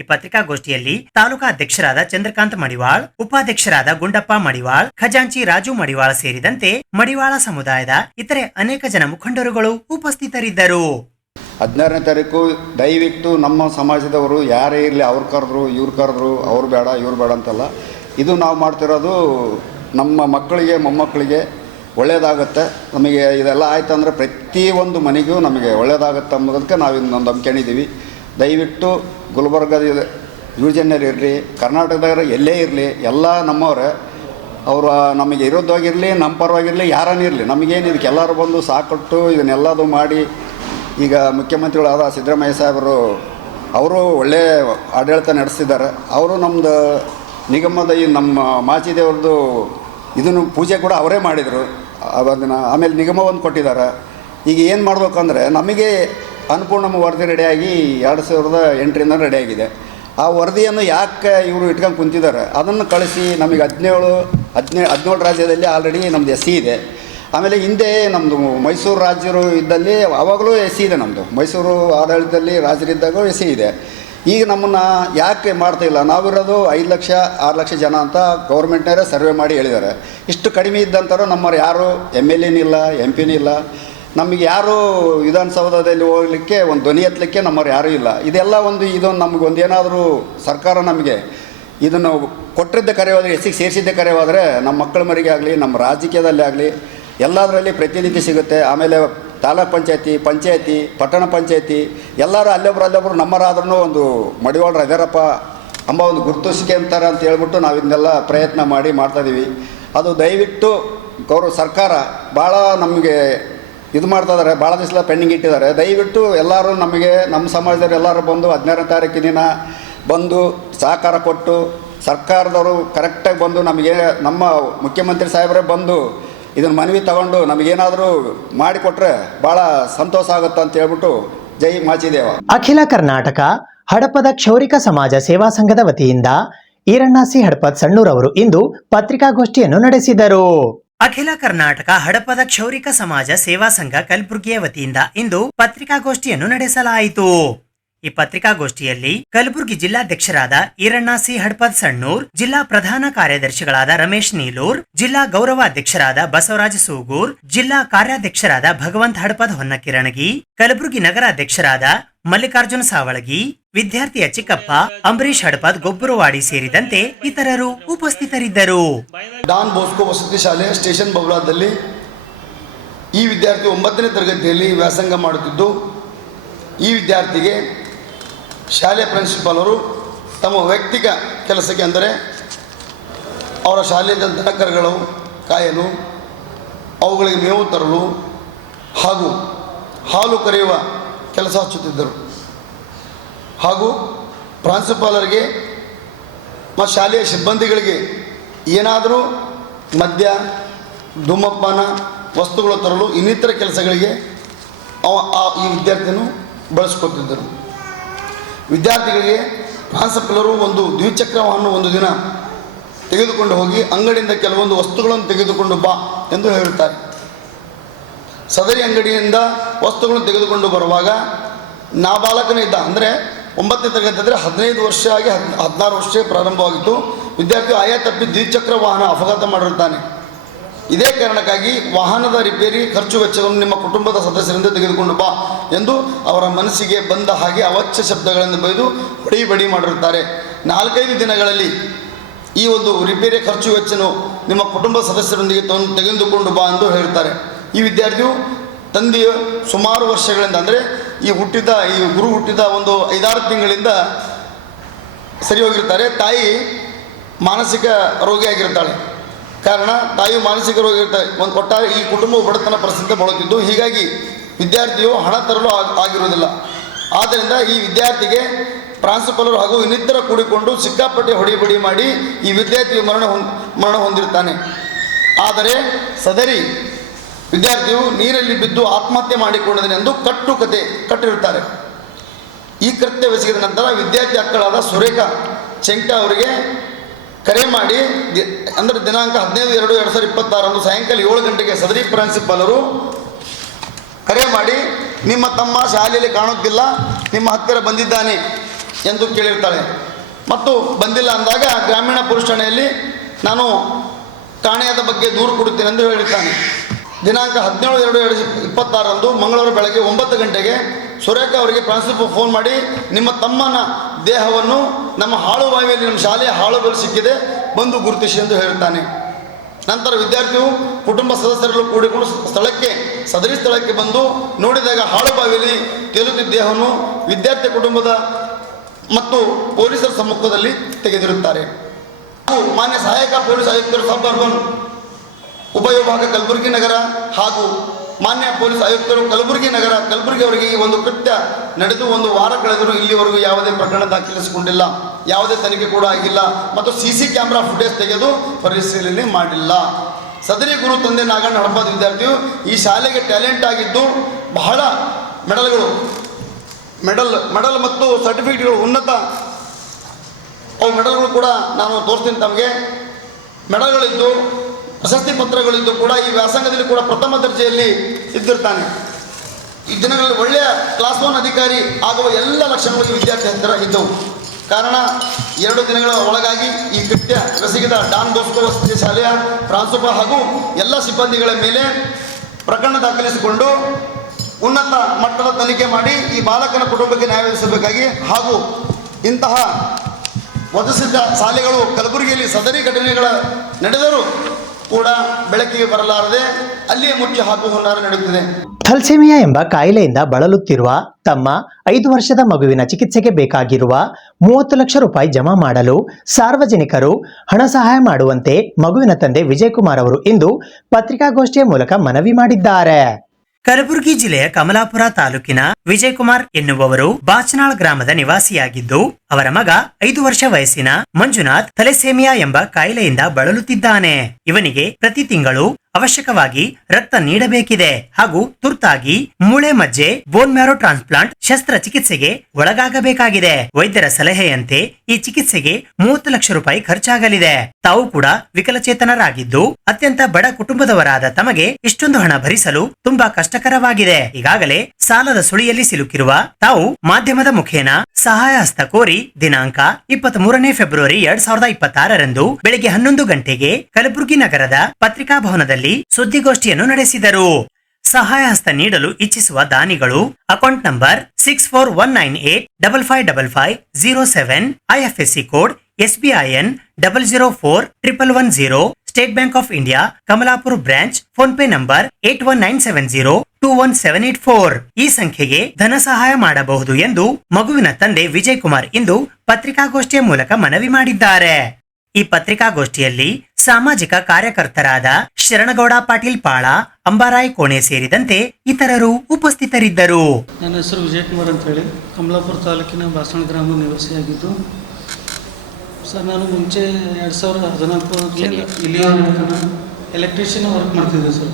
ಈ ಪತ್ರಿಕಾಗೋಷ್ಠಿಯಲ್ಲಿ ತಾಲೂಕಾ ಅಧ್ಯಕ್ಷರಾದ ಚಂದ್ರಕಾಂತ್ ಮಡಿವಾಳ್, ಉಪಾಧ್ಯಕ್ಷರಾದ ಗುಂಡಪ್ಪ ಮಡಿವಾಳ್, ಖಜಾಂಚಿ ರಾಜು ಮಡಿವಾಳ್ ಸೇರಿದಂತೆ ಮಡಿವಾಳ ಸಮುದಾಯದ ಇತರೆ ಅನೇಕ ಜನ ಮುಖಂಡರುಗಳು ಉಪಸ್ಥಿತರಿದ್ದರು. 16ನೇ ತಾರೀಕು ದಯವಿಟ್ಟು ನಮ್ಮ ಸಮಾಜದವರು ಯಾರೇ ಇರಲಿ, ಅವ್ರು ಕರೆದ್ರು ಇವ್ರು ಕರೆದ್ರು, ಅವ್ರು ಬೇಡ ಇವ್ರು ಬೇಡ ಅಂತಲ್ಲ, ಇದು ನಾವು ಮಾಡ್ತಿರೋದು ನಮ್ಮ ಮಕ್ಕಳಿಗೆ ಮೊಮ್ಮಕ್ಕಳಿಗೆ ಒಳ್ಳೆಯದಾಗುತ್ತೆ. ನಮಗೆ ಇದೆಲ್ಲ ಆಯ್ತು ಅಂದರೆ ಪ್ರತಿಯೊಂದು ಮನೆಗೂ ನಮಗೆ ಒಳ್ಳೆಯದಾಗುತ್ತೆ ಅನ್ನೋದಕ್ಕೆ ನಾವು ಇನ್ನೊಂದು ಅಂದ್ಕೊಂಡಿದ್ದೀವಿ. ದಯವಿಟ್ಟು ಗುಲ್ಬರ್ಗದ ಯುವಜನರಿರಲಿ, ಕರ್ನಾಟಕದಾಗ ಎಲ್ಲೇ ಇರಲಿ, ಎಲ್ಲ ನಮ್ಮವರೇ, ಅವರು ನಮಗೆ ವಿರೋಧವಾಗಿರಲಿ ನಮ್ಮ ಪರವಾಗಿರಲಿ ಯಾರನ್ನಿರಲಿ, ನಮಗೇನು ಇದಕ್ಕೆ ಎಲ್ಲರೂ ಬಂದು ಸಾಕೊಟ್ಟು ಇದನ್ನೆಲ್ಲದು ಮಾಡಿ. ಈಗ ಮುಖ್ಯಮಂತ್ರಿಗಳಾದ ಸಿದ್ದರಾಮಯ್ಯ ಸಾಹೇಬರು ಅವರು ಒಳ್ಳೆಯ ಆಡಳಿತ ನಡೆಸ್ತಿದ್ದಾರೆ. ಅವರು ನಮ್ಮದು ನಿಗಮದ ಈ ನಮ್ಮ ಮಾಚಿದೇವ್ರದ್ದು ಇದನ್ನು ಪೂಜೆ ಕೂಡ ಅವರೇ ಮಾಡಿದರು. ಅದನ್ನು ಆಮೇಲೆ ನಿಗಮ ಒಂದು ಕೊಟ್ಟಿದ್ದಾರೆ. ಈಗ ಏನು ಮಾಡಬೇಕಂದ್ರೆ ನಮಗೆ ಅನ್ನಪೂರ್ಣ ವರದಿ ರೆಡಿಯಾಗಿ 2008ರಿಂದ ರೆಡಿಯಾಗಿದೆ. ಆ ವರದಿಯನ್ನು ಯಾಕೆ ಇವರು ಇಟ್ಕೊಂಡು ಕುಂತಿದ್ದಾರೆ ಅದನ್ನು ಕಳಿಸಿ ನಮಗೆ 17 ರಾಜ್ಯದಲ್ಲಿ ಆಲ್ರೆಡಿ ನಮ್ಮದು SC ಇದೆ. ಆಮೇಲೆ ಹಿಂದೆ ನಮ್ಮದು ಮೈಸೂರು ರಾಜ್ಯರು ಇದ್ದಲ್ಲಿ ಆವಾಗಲೂ SC ಇದೆ. ನಮ್ಮದು ಮೈಸೂರು ಆಡಳಿತದಲ್ಲಿ ರಾಜರಿದ್ದಾಗ SC ಇದೆ. ಈಗ ನಮ್ಮನ್ನು ಯಾಕೆ ಮಾಡ್ತಾಯಿಲ್ಲ? ನಾವಿರೋದು 5 ಲಕ್ಷ 6 ಲಕ್ಷ ಜನ ಅಂತ ಗೌರ್ಮೆಂಟ್ನವರೇ ಸರ್ವೆ ಮಾಡಿ ಹೇಳಿದ್ದಾರೆ. ಇಷ್ಟು ಕಡಿಮೆ ಇದ್ದಂಥವ್ರು ನಮ್ಮವ್ರು ಯಾರು MLA ಇಲ್ಲ, MP ಇಲ್ಲ. ನಮಗೆ ಯಾರು ವಿಧಾನಸೌಧದಲ್ಲಿ ಹೋಗಲಿಕ್ಕೆ ಒಂದು ಧ್ವನಿ ಎತ್ತಲಿಕ್ಕೆ ನಮ್ಮವ್ರು ಯಾರೂ ಇಲ್ಲ. ಇದೊಂದು ನಮಗೊಂದು ಏನಾದರೂ ಸರ್ಕಾರ ನಮಗೆ ಇದನ್ನು ಕೊಟ್ಟಿದ್ದ ಕರೆಯೋದ್ರೆ, SCಗೆ ಸೇರಿಸಿದ್ದ ಕರೆಯೋದ್ರೆ ನಮ್ಮ ಮಕ್ಕಳ ಮರಿಗೆ ಆಗಲಿ, ನಮ್ಮ ರಾಜಕೀಯದಲ್ಲಿ ಆಗಲಿ ಎಲ್ಲದರಲ್ಲಿ ಪ್ರತಿನಿಧಿ ಸಿಗುತ್ತೆ. ಆಮೇಲೆ ತಾಲೂಕ್ ಪಂಚಾಯತಿ, ಪಟ್ಟಣ ಪಂಚಾಯತಿ ಎಲ್ಲರೂ ಅಲ್ಲೊಬ್ರು ನಮ್ಮರಾದ್ರೂ ಒಂದು ಮಡಿವಾಳರು ಅದಾರಪ್ಪ ಎಂಬ ಒಂದು ಗುರುತಿಸಿಕೆ ಅಂತಾರೆ ಅಂತ ಹೇಳ್ಬಿಟ್ಟು ನಾವು ಇದನ್ನೆಲ್ಲ ಪ್ರಯತ್ನ ಮಾಡ್ತಾಯಿದ್ದೀವಿ. ಅದು ದಯವಿಟ್ಟು ಸರ್ಕಾರ ಭಾಳ ನಮಗೆ ಇದು ಮಾಡ್ತಾಯಿದ್ದಾರೆ, ಭಾಳ ದಿವಸ ಪೆಂಡಿಂಗ್ ಇಟ್ಟಿದ್ದಾರೆ. ದಯವಿಟ್ಟು ಎಲ್ಲರೂ ನಮಗೆ ನಮ್ಮ ಸಮಾಜದವ್ರು ಎಲ್ಲರೂ ಬಂದು 16ನೇ ತಾರೀಕು ದಿನ ಬಂದು ಸಹಕಾರ ಕೊಟ್ಟು ಸರ್ಕಾರದವರು ಕರೆಕ್ಟಾಗಿ ಬಂದು ನಮಗೆ ನಮ್ಮ ಮುಖ್ಯಮಂತ್ರಿ ಸಾಹೇಬರೇ ಬಂದು ಇದನ್ನು ಮನವಿ ತಗೊಂಡು ನಮಗೇನಾದರೂ ಮಾಡಿಕೊಟ್ರೆ ಭಾಳ ಸಂತೋಷ ಆಗುತ್ತೆ ಅಂತ ಹೇಳ್ಬಿಟ್ಟು ಜೈ ಮಾಚಿದೇವ. ಅಖಿಲ ಕರ್ನಾಟಕ ಹಡಪದ ಕ್ಷೌರಿಕ ಸಮಾಜ ಸೇವಾ ಸಂಘದ ವತಿಯಿಂದ ಈರಣ್ಣಾಸಿ ಹಡಪದ್ ಸಣ್ಣೂರವರು ಇಂದು ಪತ್ರಿಕಾಗೋಷ್ಠಿಯನ್ನು ನಡೆಸಿದರು. ಅಖಿಲ ಕರ್ನಾಟಕ ಹಡಪದ ಕ್ಷೌರಿಕ ಸಮಾಜ ಸೇವಾ ಸಂಘ ಕಲಬುರಗಿಯ ವತಿಯಿಂದ ಇಂದು ಪತ್ರಿಕಾಗೋಷ್ಠಿಯನ್ನು ನಡೆಸಲಾಯಿತು. ಈ ಪತ್ರಿಕಾಗೋಷ್ಠಿಯಲ್ಲಿ ಕಲಬುರಗಿ ಜಿಲ್ಲಾಧ್ಯಕ್ಷರಾದ ಈರಣ್ಣಾಸಿ ಹಡಪದ್ ಸಣ್ಣೂರ್, ಜಿಲ್ಲಾ ಪ್ರಧಾನ ಕಾರ್ಯದರ್ಶಿಗಳಾದ ರಮೇಶ್ ನೀಲೂರ್, ಜಿಲ್ಲಾ ಗೌರವಾಧ್ಯಕ್ಷರಾದ ಬಸವರಾಜ ಸೂಗೂರ್, ಜಿಲ್ಲಾ ಕಾರ್ಯಾಧ್ಯಕ್ಷರಾದ ಭಗವಂತ ಹಡಪದ್ ಹೊನ್ನಕಿರಣಗಿ, ಕಲಬುರಗಿ ನಗರಾಧ್ಯಕ್ಷರಾದ ಮಲ್ಲಿಕಾರ್ಜುನ ಸಾವಳಗಿ, ವಿದ್ಯಾರ್ಥಿಯ ಚಿಕ್ಕಪ್ಪ, ಅಂಬರೀಶ್ ಹಡಪದ್ ಗೊಬ್ಬರವಾಡಿ ಸೇರಿದಂತೆ ಇತರರು ಉಪಸ್ಥಿತರಿದ್ದರು. ಡಾನ್ ಬೋಸ್ಕೋ ವಸತಿ ಶಾಲೆ ಸ್ಟೇಷನ್ ಬಬಲಾದಲ್ಲಿ ಈ ವಿದ್ಯಾರ್ಥಿ 9ನೇ ತರಗತಿಯಲ್ಲಿ ವ್ಯಾಸಂಗ ಮಾಡುತ್ತಿದ್ದು, ಈ ವಿದ್ಯಾರ್ಥಿಗೆ ಶಾಲೆಯ ಪ್ರಿನ್ಸಿಪಾಲರು ತಮ್ಮ ವೈಯಕ್ತಿಕ ಕೆಲಸಕ್ಕೆ ಅಂದರೆ ಅವರ ಶಾಲೆಯ ದನಕರುಗಳು ಕಾಯಲು, ಅವುಗಳಿಗೆ ಮೇವು ತರಲು ಹಾಗೂ ಹಾಲು ಕರೆಯುವ ಕೆಲಸ ಹಚ್ಚುತ್ತಿದ್ದರು. ಹಾಗೂ ಪ್ರಾಂಶುಪಾಲರಿಗೆ ಮತ್ತು ಶಾಲೆಯ ಸಿಬ್ಬಂದಿಗಳಿಗೆ ಏನಾದರೂ ಮದ್ಯ, ಧೂಮಪಾನ ವಸ್ತುಗಳು ತರಲು ಇನ್ನಿತರ ಕೆಲಸಗಳಿಗೆ ಈ ವಿದ್ಯಾರ್ಥಿಯನ್ನು ಬಳಸ್ಕೊತಿದ್ದರು. ವಿದ್ಯಾರ್ಥಿಗಳಿಗೆ ಪ್ರಾಂಶುಪಾಲರು ಒಂದು ದ್ವಿಚಕ್ರ ವಾಹನ ಒಂದು ದಿನ ತೆಗೆದುಕೊಂಡು ಹೋಗಿ ಅಂಗಡಿಯಿಂದ ಕೆಲವೊಂದು ವಸ್ತುಗಳನ್ನು ತೆಗೆದುಕೊಂಡು ಬಾ ಎಂದು ಹೇಳುತ್ತಾರೆ. ಸದರಿ ಅಂಗಡಿಯಿಂದ ವಸ್ತುಗಳನ್ನು ತೆಗೆದುಕೊಂಡು ಬರುವಾಗ ನಾಬಾಲಕನೇ ಇದ್ದ, ಅಂದರೆ 9ನೇ ತರಗತಿ ಅಂದರೆ 15 ವರ್ಷ ಆಗಿ 16 ವರ್ಷ ಪ್ರಾರಂಭವಾಗಿತ್ತು. ವಿದ್ಯಾರ್ಥಿ ಆಯಾ ತಪ್ಪಿ ದ್ವಿಚಕ್ರ ವಾಹನ ಅಪಘಾತ ಮಾಡಿರುತ್ತಾನೆ. ಇದೇ ಕಾರಣಕ್ಕಾಗಿ ವಾಹನದ ರಿಪೇರಿ ಖರ್ಚು ವೆಚ್ಚವನ್ನು ನಿಮ್ಮ ಕುಟುಂಬದ ಸದಸ್ಯರಿಂದ ತೆಗೆದುಕೊಂಡು ಬಾ ಎಂದು ಅವರ ಮನಸ್ಸಿಗೆ ಬಂದ ಹಾಗೆ ಅವಾಚ್ಯ ಶಬ್ದಗಳನ್ನು ಬೈದು ಹೊಡಿ ಮಾಡಿರುತ್ತಾರೆ. 4-5 ದಿನಗಳಲ್ಲಿ ಈ ಒಂದು ರಿಪೇರಿ ಖರ್ಚು ವೆಚ್ಚನು ನಿಮ್ಮ ಕುಟುಂಬ ಸದಸ್ಯರೊಂದಿಗೆ ತೆಗೆದುಕೊಂಡು ಬಾ ಎಂದು ಹೇಳುತ್ತಾರೆ. ಈ ವಿದ್ಯಾರ್ಥಿಯು ತಂದೆಯ ಸುಮಾರು ವರ್ಷಗಳಿಂದ, ಅಂದರೆ ಈ ಗುರು ಹುಟ್ಟಿದ ಒಂದು 5-6 ತಿಂಗಳಿಂದ ಸರಿ ಹೋಗಿರ್ತಾರೆ. ತಾಯಿ ಮಾನಸಿಕ ರೋಗಿಯಾಗಿರ್ತಾಳೆ. ಕಾರಣ ತಾಯಿಯು ಮಾನಸಿಕ ರೋಗಿ ಇರ್ತಾರೆ. ಒಟ್ಟಾರೆ ಈ ಕುಟುಂಬವು ಬಡತನ ಪರಿಸ್ಥಿತಿ ಬಳಲುತ್ತಿದ್ದು, ಹೀಗಾಗಿ ವಿದ್ಯಾರ್ಥಿಯು ಹಣ ತರಲು ಆಗಿರುವುದಿಲ್ಲ. ಆದ್ದರಿಂದ ಈ ವಿದ್ಯಾರ್ಥಿಗೆ ಪ್ರಾಂಶುಪಾಲರು ಹಾಗೂ ಇನ್ನಿತರ ಕೂಡಿಕೊಂಡು ಸಿಕ್ಕಾಪಟ್ಟೆ ಹೊಡಿಬಡಿ ಮಾಡಿ ಈ ವಿದ್ಯಾರ್ಥಿಯು ಮರಣ ಹೊಂದಿರುತ್ತಾನೆ. ಆದರೆ ಸದರಿ ವಿದ್ಯಾರ್ಥಿಯು ನೀರಲ್ಲಿ ಬಿದ್ದು ಆತ್ಮಹತ್ಯೆ ಮಾಡಿಕೊಂಡಿದ್ದಾನೆ ಎಂದು ಕಟ್ಟಿರುತ್ತಾರೆ. ಈ ಕೃತ್ಯವೆಸಗಿದ ನಂತರ ವಿದ್ಯಾರ್ಥಿ ಅಕ್ಕಳಾದ ಸುರೇಖಾ ಚೆಂಟ ಅವರಿಗೆ ಕರೆ ಮಾಡಿ, ಅಂದರೆ ದಿನಾಂಕ 15/2/2026 ಸಾಯಂಕಾಲ 7 ಗಂಟೆಗೆ ಸದರಿ ಪ್ರಿನ್ಸಿಪಾಲರು ಕರೆ ಮಾಡಿ, ನಿಮ್ಮ ತಮ್ಮ ಶಾಲೆಯಲ್ಲಿ ಕಾಣುತ್ತಿಲ್ಲ, ನಿಮ್ಮ ಹತ್ತಿರ ಬಂದಿದ್ದಾನೆ ಎಂದು ಕೇಳಿರ್ತಾಳೆ. ಮತ್ತು ಬಂದಿಲ್ಲ ಅಂದಾಗ ಗ್ರಾಮೀಣ ಪೊಲೀಸ್ ಠಾಣೆಯಲ್ಲಿ ನಾನು ಕಾಣೆಯಾದ ಬಗ್ಗೆ ದೂರು ಕೊಡುತ್ತೇನೆ ಎಂದು ಹೇಳಿರ್ತಾನೆ. ದಿನಾಂಕ 17/2/2026 ಮಂಗಳವಾರ ಬೆಳಗ್ಗೆ 9 ಗಂಟೆಗೆ ಸುರೇಖ ಅವರಿಗೆ ಪ್ರಿನ್ಸಿಪಲ್ ಫೋನ್ ಮಾಡಿ ನಿಮ್ಮ ತಮ್ಮನ ದೇಹವನ್ನು ನಮ್ಮ ಹಾಳುಬಾವಿಯಲ್ಲಿ ನಮ್ಮ ಶಾಲೆಯ ಹಾಳುಬಾವಿ ಸಿಕ್ಕಿದೆ, ಬಂದು ಗುರುತಿಸಿ ಎಂದು ಹೇಳುತ್ತಾನೆ. ನಂತರ ವಿದ್ಯಾರ್ಥಿಯು ಕುಟುಂಬ ಸದಸ್ಯರೆಲ್ಲೂ ಕೂಡಿಕೊಂಡು ಸದರಿ ಸ್ಥಳಕ್ಕೆ ಬಂದು ನೋಡಿದಾಗ ಹಾಳುಬಾವಿಯಲ್ಲಿ ತೇಲುತ್ತಿದ್ದ ದೇಹವನ್ನು ವಿದ್ಯಾರ್ಥಿ ಕುಟುಂಬದ ಮತ್ತು ಪೊಲೀಸರ ಸಮ್ಮುಖದಲ್ಲಿ ತೆಗೆದಿರುತ್ತಾರೆ. ಹಾಗೂ ಮಾನ್ಯ ಸಹಾಯಕ ಪೊಲೀಸ್ ಆಯುಕ್ತರು ಸಬ್ ಅರ್ಬನ್ ಉಪವಿಭಾಗ ಕಲಬುರಗಿ ನಗರ ಹಾಗೂ ಮಾನ್ಯ ಪೊಲೀಸ್ ಆಯುಕ್ತರು ಕಲಬುರಗಿ ನಗರ ಕಲಬುರಗಿ ಅವರಿಗೆ ಈ ಒಂದು ಕೃತ್ಯ ನಡೆದು 1 ವಾರ ಕಳೆದರೂ ಇಲ್ಲಿವರೆಗೂ ಯಾವುದೇ ಪ್ರಕರಣ ದಾಖಲಿಸಿಕೊಂಡಿಲ್ಲ, ಯಾವುದೇ ತನಿಖೆ ಕೂಡ ಆಗಿಲ್ಲ ಮತ್ತು CC ಕ್ಯಾಮ್ರಾ ಫುಟೇಜ್ ತೆಗೆದು ಪರಿಶೀಲನೆ ಮಾಡಿಲ್ಲ. ಸದರಿ ಗುರು ತಂದೆ ನಾಗಣ್ಣ ಹಡಪದ ವಿದ್ಯಾರ್ಥಿಯು ಈ ಶಾಲೆಗೆ ಟ್ಯಾಲೆಂಟ್ ಆಗಿದ್ದು ಬಹಳ ಮೆಡಲ್ ಮತ್ತು ಸರ್ಟಿಫಿಕೇಟ್ಗಳು ಉನ್ನತ ಅವು ಮೆಡಲ್ಗಳು ಕೂಡ ನಾನು ತೋರಿಸ್ತೀನಿ ತಮಗೆ. ಮೆಡಲ್ಗಳಿದ್ದು ಪ್ರಶಸ್ತಿ ಪತ್ರಗಳಿದ್ದು ಕೂಡ ಈ ವ್ಯಾಸಂಗದಲ್ಲಿ ಕೂಡ ಪ್ರಥಮ ದರ್ಜೆಯಲ್ಲಿ ಇದ್ದಿರ್ತಾನೆ. ಈ ದಿನಗಳಲ್ಲಿ ಒಳ್ಳೆಯ ಕ್ಲಾಸ್ 1 ಅಧಿಕಾರಿ ಆಗುವ ಎಲ್ಲ ಲಕ್ಷಣಗಳು ಈ ವಿದ್ಯಾರ್ಥಿ ಹತ್ತಿರ ಇದ್ದವು. ಕಾರಣ 2 ದಿನಗಳ ಒಳಗಾಗಿ ಈ ಕೃತ್ಯ ಎಸಗಿದ ಡಾನ್ ಬೋಸ್ಕೋ ವಸತಿ ಶಾಲೆಯ ಪ್ರಾಂಶುಪಾಲ ಹಾಗೂ ಎಲ್ಲ ಸಿಬ್ಬಂದಿಗಳ ಮೇಲೆ ಪ್ರಕರಣ ದಾಖಲಿಸಿಕೊಂಡು ಉನ್ನತ ಮಟ್ಟದ ತನಿಖೆ ಮಾಡಿ ಈ ಬಾಲಕನ ಕುಟುಂಬಕ್ಕೆ ನ್ಯಾಯ ಒದಗಿಸಬೇಕಾಗಿ ಹಾಗೂ ಇಂತಹ ವಧಿಸಿದ ಶಾಲೆಗಳು ಕಲಬುರಗಿಯಲ್ಲಿ ಸದರಿ ಘಟನೆಗಳ ನಡೆದರೂ ಕೂಡ ಬೆಳಕಿಗೆ ಬರಲಾರದೆ ಅಲ್ಲಿಯೇ ಮುಚ್ಚಿ ಹಾಕುವ ಹುನ್ನಾರ ನಡೆಯುತ್ತಿದೆ. ಥಲ್ಸೆಮಿಯಾ ಎಂಬ ಕಾಯಿಲೆಯಿಂದ ಬಳಲುತ್ತಿರುವ ತಮ್ಮ 5 ವರ್ಷದ ಮಗುವಿನ ಚಿಕಿತ್ಸೆಗೆ ಬೇಕಾಗಿರುವ 30 ಲಕ್ಷ ರೂಪಾಯಿ ಜಮಾ ಮಾಡಲು ಸಾರ್ವಜನಿಕರು ಹಣ ಸಹಾಯ ಮಾಡುವಂತೆ ಮಗುವಿನ ತಂದೆ ವಿಜಯಕುಮಾರ್ ಅವರು ಇಂದು ಪತ್ರಿಕಾಗೋಷ್ಠಿಯ ಮೂಲಕ ಮನವಿ ಮಾಡಿದ್ದಾರೆ. ಕಲಬುರಗಿ ಜಿಲ್ಲೆಯ ಕಮಲಾಪುರ ತಾಲೂಕಿನ ವಿಜಯಕುಮಾರ್ ಎನ್ನುವವರು ಬಾಚನಾಳ್ ಗ್ರಾಮದ ನಿವಾಸಿಯಾಗಿದ್ದು ಅವರ ಮಗ 5 ವರ್ಷ ವಯಸ್ಸಿನ ಮಂಜುನಾಥ್ ಥಲೆಸೇಮಿಯಾ ಎಂಬ ಕಾಯಿಲೆಯಿಂದ ಬಳಲುತ್ತಿದ್ದಾನೆ. ಇವನಿಗೆ ಪ್ರತಿ ತಿಂಗಳು ಅವಶ್ಯಕವಾಗಿ ರಕ್ತ ನೀಡಬೇಕಿದೆ ಹಾಗೂ ತುರ್ತಾಗಿ ಮೂಳೆ ಮಜ್ಜೆ ಬೋನ್ ಮ್ಯಾರೋ ಟ್ರಾನ್ಸ್ಪ್ಲಾಂಟ್ ಶಸ್ತ್ರಚಿಕಿತ್ಸೆಗೆ ಒಳಗಾಗಬೇಕಾಗಿದೆ. ವೈದ್ಯರ ಸಲಹೆಯಂತೆ ಈ ಚಿಕಿತ್ಸೆಗೆ 30 ಲಕ್ಷ ರೂಪಾಯಿ ಖರ್ಚಾಗಲಿದೆ. ತಾವು ಕೂಡ ವಿಕಲಚೇತನರಾಗಿದ್ದು ಅತ್ಯಂತ ಬಡ ಕುಟುಂಬದವರಾದ ತಮಗೆ ಇಷ್ಟೊಂದು ಹಣ ಭರಿಸಲು ತುಂಬಾ ಕಷ್ಟಕರವಾಗಿದೆ. ಈಗಾಗಲೇ ಸಾಲದ ಸುಳಿಯಲ್ಲಿ ಸಿಲುಕಿರುವ ತಾವು ಮಾಧ್ಯಮದ ಮುಖೇನ ಸಹಾಯ ಹಸ್ತ ಕೋರಿ ದಿನಾಂಕ 23 ಫೆಬ್ರವರಿ 2026 ಬೆಳಿಗ್ಗೆ 11 ಗಂಟೆಗೆ ಕಲಬುರಗಿ ನಗರದ ಪತ್ರಿಕಾ ಭವನದಲ್ಲಿ ಸುದ್ದಿಗೋಷ್ಠಿಯನ್ನು ನಡೆಸಿದರು. ಸಹಾಯ ಹಸ್ತ ನೀಡಲು ಇಚ್ಛಿಸುವ ದಾನಿಗಳು account number 6419855507 IFSC code SBIN 004110 State Bank of India Kamalapur branch PhonePe number 8197021784 ಈ ಸಂಖ್ಯೆಗೆ ಧನ ಸಹಾಯ ಮಾಡಬಹುದು ಎಂದು ಮಗುವಿನ ತಂದೆ ವಿಜಯ್ ಕುಮಾರ್ ಇಂದು ಪತ್ರಿಕಾಗೋಷ್ಠಿಯ ಮೂಲಕ ಮನವಿ ಮಾಡಿದ್ದಾರೆ. ಈ ಪತ್ರಿಕಾಗೋಷ್ಠಿಯಲ್ಲಿ ಸಾಮಾಜಿಕ ಕಾರ್ಯಕರ್ತರಾದ ಶರಣಗೌಡ ಪಾಟೀಲ್ ಪಾಳ, ಅಂಬಾರಾಯ್ ಕೋಣೆ ಸೇರಿದಂತೆ ಇತರರು ಉಪಸ್ಥಿತರಿದ್ದರು. ನನ್ನ ಹೆಸರು ವಿಜಯಕುಮಾರ್ ಅಂತ ಹೇಳಿ ಕಮಲಾಪುರ ತಾಲೂಕಿನ ಬಾಸಣ ಗ್ರಾಮ ನಿವಾಸಿಯಾಗಿದ್ದು ಸರ್, ನಾನು ಮುಂಚೆ 2014 ಇಲ್ಲಿಯವರೆಗೂ ಎಲೆಕ್ಟ್ರಿಷಿಯನ್ ವರ್ಕ್ ಮಾಡ್ತಿದ್ದೆ ಸರ್.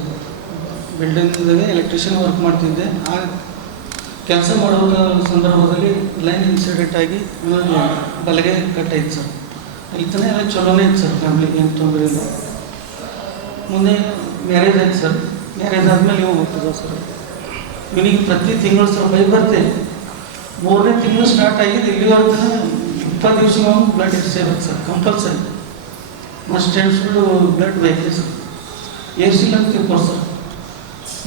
ಬಿಲ್ಡಿಂಗ್ದಾಗೆ ಎಲೆಕ್ಟ್ರಿಷಿಯನ್ ವರ್ಕ್ ಮಾಡ್ತಿದ್ದೆ. ಆ ಕೆಲಸ ಮಾಡುವ ಸಂದರ್ಭದಲ್ಲಿ ಲೈನ್ ಇನ್ಸಿಡೆಂಟ್ ಆಗಿ ಬಲಗೆ ಕಟ್ಟಾಯ್ತು ಸರ್. ಈತನೇ ಎಲ್ಲ ಚಲೋನೇ ಇತ್ತು ಸರ್, ಫ್ಯಾಮ್ಲಿಗೆ ಏನು ತೊಂದರೆ ಇಲ್ಲ. ಮುಂದೆ ಮ್ಯಾರೇಜ್ ಆಯ್ತು ಸರ್. ಮ್ಯಾರೇಜ್ ಆದಮೇಲೆ ಇವು ಹೋಗ್ತದೆ ಸರ್. ಇವನಿಗೆ ಪ್ರತಿ ತಿಂಗಳು ಸರ್ ಬೈ ಬರ್ತೆ 3ನೇ ತಿಂಗಳು ಸ್ಟಾರ್ಟ್ ಆಗಿದೆ. ಇಲ್ಲಿವರೆಗೂ 20 ದಿವಸ ಬ್ಲಡ್ ಸೇರುತ್ತೆ sir, compulsory must and should blood ಬೇಕು ಸರ್. ಏರ್ಸಿಲ್ಲ ಅಂತ ತಿಳ್ಕೊಡಿ ಸರ್.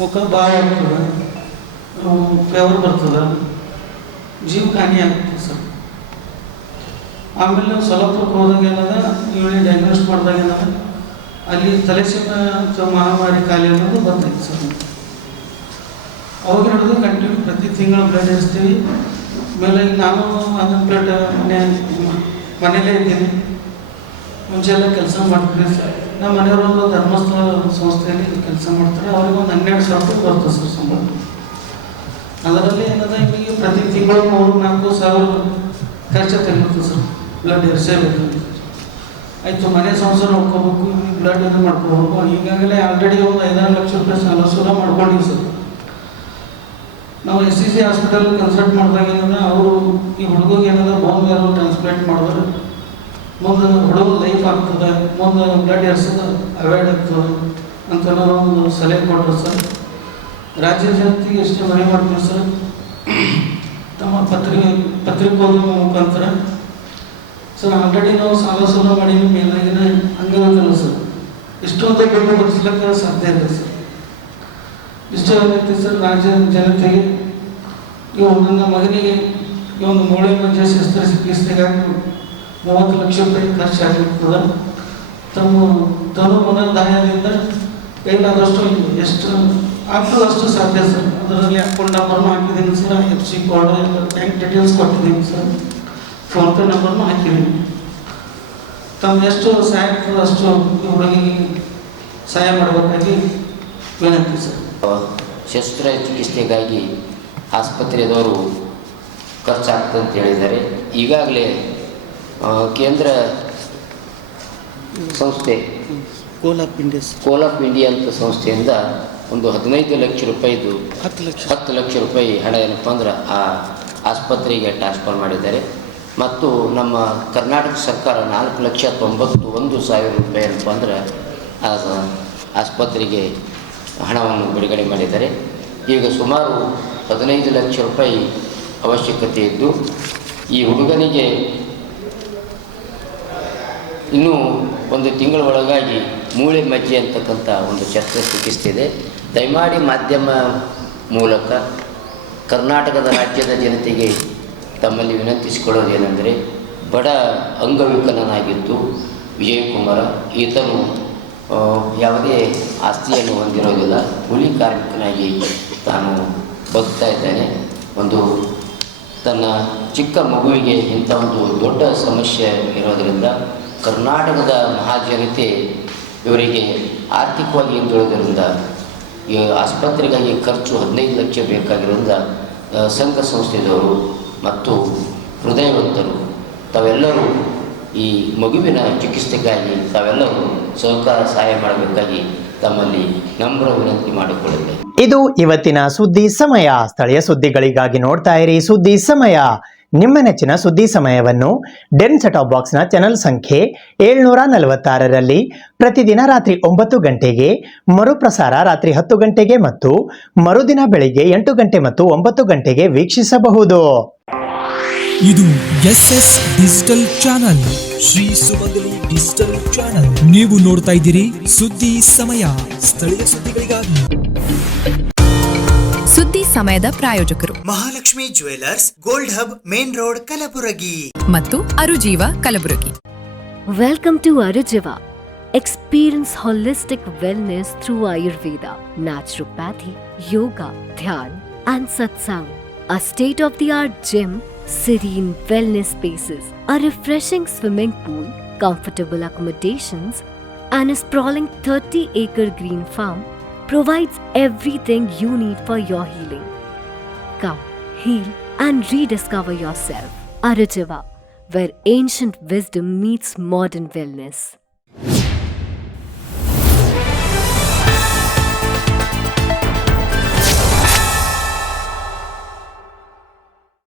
ಮುಖ ಭಾಳ ಆಗ್ತದೆ, ಫೇವರ್ ಬರ್ತದೆ, ಜೀವಕ್ಕೆ ಹಾನಿ ಆಗುತ್ತೆ ಸರ್. ಆಮೇಲೆ ಸೊಲ್ಲಾಪುರಕ್ಕೆ ಹೋದಾಗ ಏನದ ಇವಳಿಗೆ ಡಯಾಗ್ನೋಸ್ ಮಾಡಿದಾಗ ಏನದ ಅಲ್ಲಿ ಥಲೆಸೆಮಿಯಾ ಮಹಾಮಾರಿ ಕಾಯಿಲೆ ಅನ್ನೋದು ಬಂದೈತೆ ಸರ್. ಅವಾಗ ಹಿಡಿದು ಕಂಟಿನ್ಯೂ ಪ್ರತಿ ತಿಂಗಳು ಬ್ಲಡ್ ಏರಿಸ್ತೀವಿ. ಆಮೇಲೆ ನಾನು ಅನ್ಎಂಪ್ಲಾಯ್ಡ್ ಮನೇಲೇ ಇದ್ದೀನಿ. ಮುಂಚೆ ಎಲ್ಲ ಕೆಲಸ ಮಾಡ್ತೀವಿ ಸರ್. ನಮ್ಮ ಮನೆಯವರು ಧರ್ಮಸ್ಥಳ ಸಂಸ್ಥೆಯಲ್ಲಿ ಕೆಲಸ ಮಾಡ್ತಾರೆ. ಅವ್ರಿಗೆ ಒಂದು 12,000 ರೂಪಾಯಿ ಬರ್ತದೆ ಸರ್ ಸಂಬಳ. ಅದರಲ್ಲಿ ಏನದ ಇಲ್ಲಿಗೆ ಪ್ರತಿ ತಿಂಗಳು 3-4 ಸಾವಿರ ಖರ್ಚು ತೆಗಿರುತ್ತೆ ಸರ್. ಬ್ಲಡ್ ಏರಿಸೇಬೇಕು ಆಯಿತು, ಮನೆ ಸಂಸಾರ ನೋಡ್ಕೋಬೇಕು, ಬ್ಲಡ್ ಇದು ಮಾಡ್ಕೋಬೇಕು. ಈಗಾಗಲೇ ಆಲ್ರೆಡಿ ಒಂದು 5-6 ಲಕ್ಷ ರೂಪಾಯಿ ಸಾಲ ಸೂಲ ಮಾಡ್ಕೊಂಡಿವಿ ಸರ್. ನಾವು SCC ಹಾಸ್ಪಿಟಲ್ ಕನ್ಸಲ್ಟ್ ಮಾಡಿದಾಗ ಏನಂದ್ರೆ ಅವರು ಈ ಹುಡುಗಿಗೆ ಏನದ ಬೋನ್ ಮ್ಯಾರೋ ಟ್ರಾನ್ಸ್ಪ್ಲಾಂಟ್ ಮಾಡಿದ್ರೆ ಮುಂದೆ ಹುಡುಗ ಲೈಫ್ ಆಗ್ತದೆ, ಮುಂದೆ ಬ್ಲಡ್ ಏರ್ಸೋದು ಅವಾಯ್ಡ್ ಆಗ್ತದೆ ಅಂತ ಒಂದು ಸಲಹೆ ಕೊಟ್ಟರು ಸರ್. ರಾಜ್ಯ ಜನತೆಗೆ ಎಷ್ಟೇ ಮನೆ ಮಾಡ್ತೀವಿ ಸರ್, ತಮ್ಮ ಪತ್ರಿಕೋದ್ಯಮ ಮುಖಾಂತರ ಸರ್ ಆಲ್ರೆಡಿ ನಾವು ಸಾಲ ಮಾಡೀವಿ, ಮೇಲಾಗಿನ ಹಂಗಾಗಲ್ಲ ಸರ್. ಇಷ್ಟೊಂದು ದುಡ್ಡು ಬರೆಸ್ಲಿಕ್ಕೆ ಸಾಧ್ಯ ಇಲ್ಲ ಸರ್. ಇಷ್ಟ ಏನೈತಿ ಸರ್, ರಾಜ್ಯ ಜನತೆಗೆ ನನ್ನ ಮಗನಿಗೆ ಈ ಒಂದು ಮೂಳೆ ಮಜ್ಜೆ ಶಸ್ತ್ರಚಿಕಿತ್ಸೆಗಾಗಿ 30 ಲಕ್ಷ ರೂಪಾಯಿ ಖರ್ಚಾಗಿರ್ತದೆ. ತಮ್ಮ ತನು ಮನದಾಯದಿಂದ ಕೈಲಾದಷ್ಟು ಎಷ್ಟು ಆಗ್ತದೆ ಅಷ್ಟು ಸಾಧ್ಯ ಸರ್. ಅದರಲ್ಲಿ ಅಕೌಂಟ್ ನಂಬರ್ನು ಹಾಕಿದ್ದೀನಿ sir, FC code bank details ಕೊಟ್ಟಿದ್ದೀನಿ ಸರ್, ಫೋನ್ಪೇ ನಂಬರ್ನು ಹಾಕಿದ್ದೀನಿ. ತಮ್ಮ ಎಷ್ಟು ಸಹಾಯ ಆಗ್ತದೆ ಅಷ್ಟು ಹುಡುಗಿಗೆ ಸಹಾಯ ಮಾಡಬೇಕಾಗಿ ವಿನಂತಿ ಸರ್. ಶಸ್ತ್ರಚಿಕಿತ್ಸೆಗಾಗಿ ಆಸ್ಪತ್ರೆಯದವರು ಖರ್ಚಾಗ್ತದೆ ಅಂತ ಹೇಳಿದ್ದಾರೆ. ಈಗಾಗಲೇ ಕೇಂದ್ರ ಸಂಸ್ಥೆ ಕೋಲ್ ಆಫ್ ಇಂಡಿಯಾ ಅಂತ ಸಂಸ್ಥೆಯಿಂದ ಒಂದು 15 ಲಕ್ಷ ರೂಪಾಯಿದು 10 ಲಕ್ಷ ರೂಪಾಯಿ ಹಣ ಏನಪ್ಪ ಅಂದ್ರೆ ಆ ಆಸ್ಪತ್ರೆಗೆ ಟ್ರಾನ್ಸ್ಫರ್ ಮಾಡಿದ್ದಾರೆ. ಮತ್ತು ನಮ್ಮ ಕರ್ನಾಟಕ ಸರ್ಕಾರ 4,91,000 ರೂಪಾಯಿ ಏನಪ್ಪ ಅಂದ್ರೆ ಆ ಆಸ್ಪತ್ರೆಗೆ ಹಣವನ್ನು ಬಿಡುಗಡೆ ಮಾಡಿದ್ದಾರೆ. ಈಗ ಸುಮಾರು 15 ಲಕ್ಷ ರೂಪಾಯಿ ಅವಶ್ಯಕತೆ ಇದ್ದು ಈ ಹುಡುಗನಿಗೆ ಇನ್ನೂ ಒಂದು ತಿಂಗಳ ಒಳಗಾಗಿ ಮೂಳೆ ಮಜ್ಜೆ ಅಂತಕ್ಕಂಥ ಒಂದು ಶಸ್ತ್ರಚಿಕಿತ್ಸೆ ಇದೆ. ದಯಮಾಡಿ ಮಾಧ್ಯಮ ಮೂಲಕ ಕರ್ನಾಟಕದ ರಾಜ್ಯದ ಜನತೆಗೆ ತಮ್ಮಲ್ಲಿ ವಿನಂತಿಸಿಕೊಳ್ಳೋದೇನೆಂದರೆ, ಬಡ ಅಂಗವಿಕಲನಾಗಿದ್ದು ವಿಜಯಕುಮಾರ ಈತನು ಯಾವುದೇ ಆಸ್ತಿಯನ್ನು ಹೊಂದಿರೋದಿಲ್ಲ, ಕೂಲಿ ಕಾರ್ಮಿಕನಾಗಿ ತಾನು ಬದುಕ್ತಾ ಇದ್ದಾನೆ. ಒಂದು ತನ್ನ ಚಿಕ್ಕ ಮಗುವಿಗೆ ಇಂಥ ಒಂದು ದೊಡ್ಡ ಸಮಸ್ಯೆ ಇರೋದರಿಂದ ಕರ್ನಾಟಕದ ಮಹಾಜನತೆ ಇವರಿಗೆ ಆರ್ಥಿಕವಾಗಿ ಹಿಂದುಳಿದ್ರಿಂದ ಈ ಆಸ್ಪತ್ರೆಗಾಗಿ ಖರ್ಚು 15 ಲಕ್ಷ ಬೇಕಾಗಿರೋದ್ರಿಂದ ಸಂಘ ಸಂಸ್ಥೆದವರು ಮತ್ತು ಹೃದಯವಂತರು ತಾವೆಲ್ಲರೂ ಈ ಮಗುವಿನ ಚಿಕಿತ್ಸೆಗಾಗಿ ತಾವೆಲ್ಲರೂ ಸಹಕಾರ ಸಹಾಯ ಮಾಡಬೇಕಾಗಿ ತಮ್ಮಲ್ಲಿ ನಮ್ರ ವಿನಂತಿ ಮಾಡಿಕೊಳ್ಳುತ್ತೇನೆ. ಇದು ಇವತ್ತಿನ ಸುದ್ದಿ ಸಮಯ. ಸ್ಥಳೀಯ ಸುದ್ದಿಗಳಿಗಾಗಿ ನೋಡ್ತಾ ಇರಿ ಸುದ್ದಿ ಸಮಯ. ನಿಮ್ಮ ನೆಚ್ಚಿನ ಸುದ್ದಿ ಸಮಯವನ್ನು ಡೆನ್ ಸೆಟಾಪ್ ಬಾಕ್ಸ್ನ ಚಾನೆಲ್ ಸಂಖ್ಯೆ 746ರಲ್ಲಿ ಪ್ರತಿದಿನ ರಾತ್ರಿ 9 ಗಂಟೆಗೆ, ಮರುಪ್ರಸಾರ ರಾತ್ರಿ 10 ಗಂಟೆಗೆ ಮತ್ತು ಮರುದಿನ ಬೆಳಿಗ್ಗೆ 8 ಗಂಟೆ ಮತ್ತು 9 ಗಂಟೆಗೆ ವೀಕ್ಷಿಸಬಹುದು. ಇದು SS ಡಿಜಿಟಲ್ ಚಾನಲ್, ಶ್ರೀ ಸುಮಂಗಲಿ ಡಿಜಿಟಲ್ ಚಾನಲ್. ನೀವು ನೋಡ್ತಾ ಇದ್ದೀರಿ ಸುದ್ದಿ ಸಮಯ, ಸ್ಥಳೀಯ ಸುದ್ದಿಗಳಿಗಾಗಿ. ಸುದ್ದಿ ಸಮಯದ ಪ್ರಾಯೋಜಕರು Mahalakshmi jewellers, gold hub, main road, Kalaburagi ಮತ್ತು ಅರುಜೀವ Kalaburagi. Welcome to Arujiva. Experience holistic wellness through Ayurveda, naturopathy, yoga, dhyan, and satsang. A state-of-the-art gym, serene wellness spaces, a refreshing swimming pool, comfortable accommodations, and a sprawling 30-acre green farm provides everything you need for your healing. Come, heal, and rediscover yourself. Arujiva, where ancient wisdom meets modern wellness.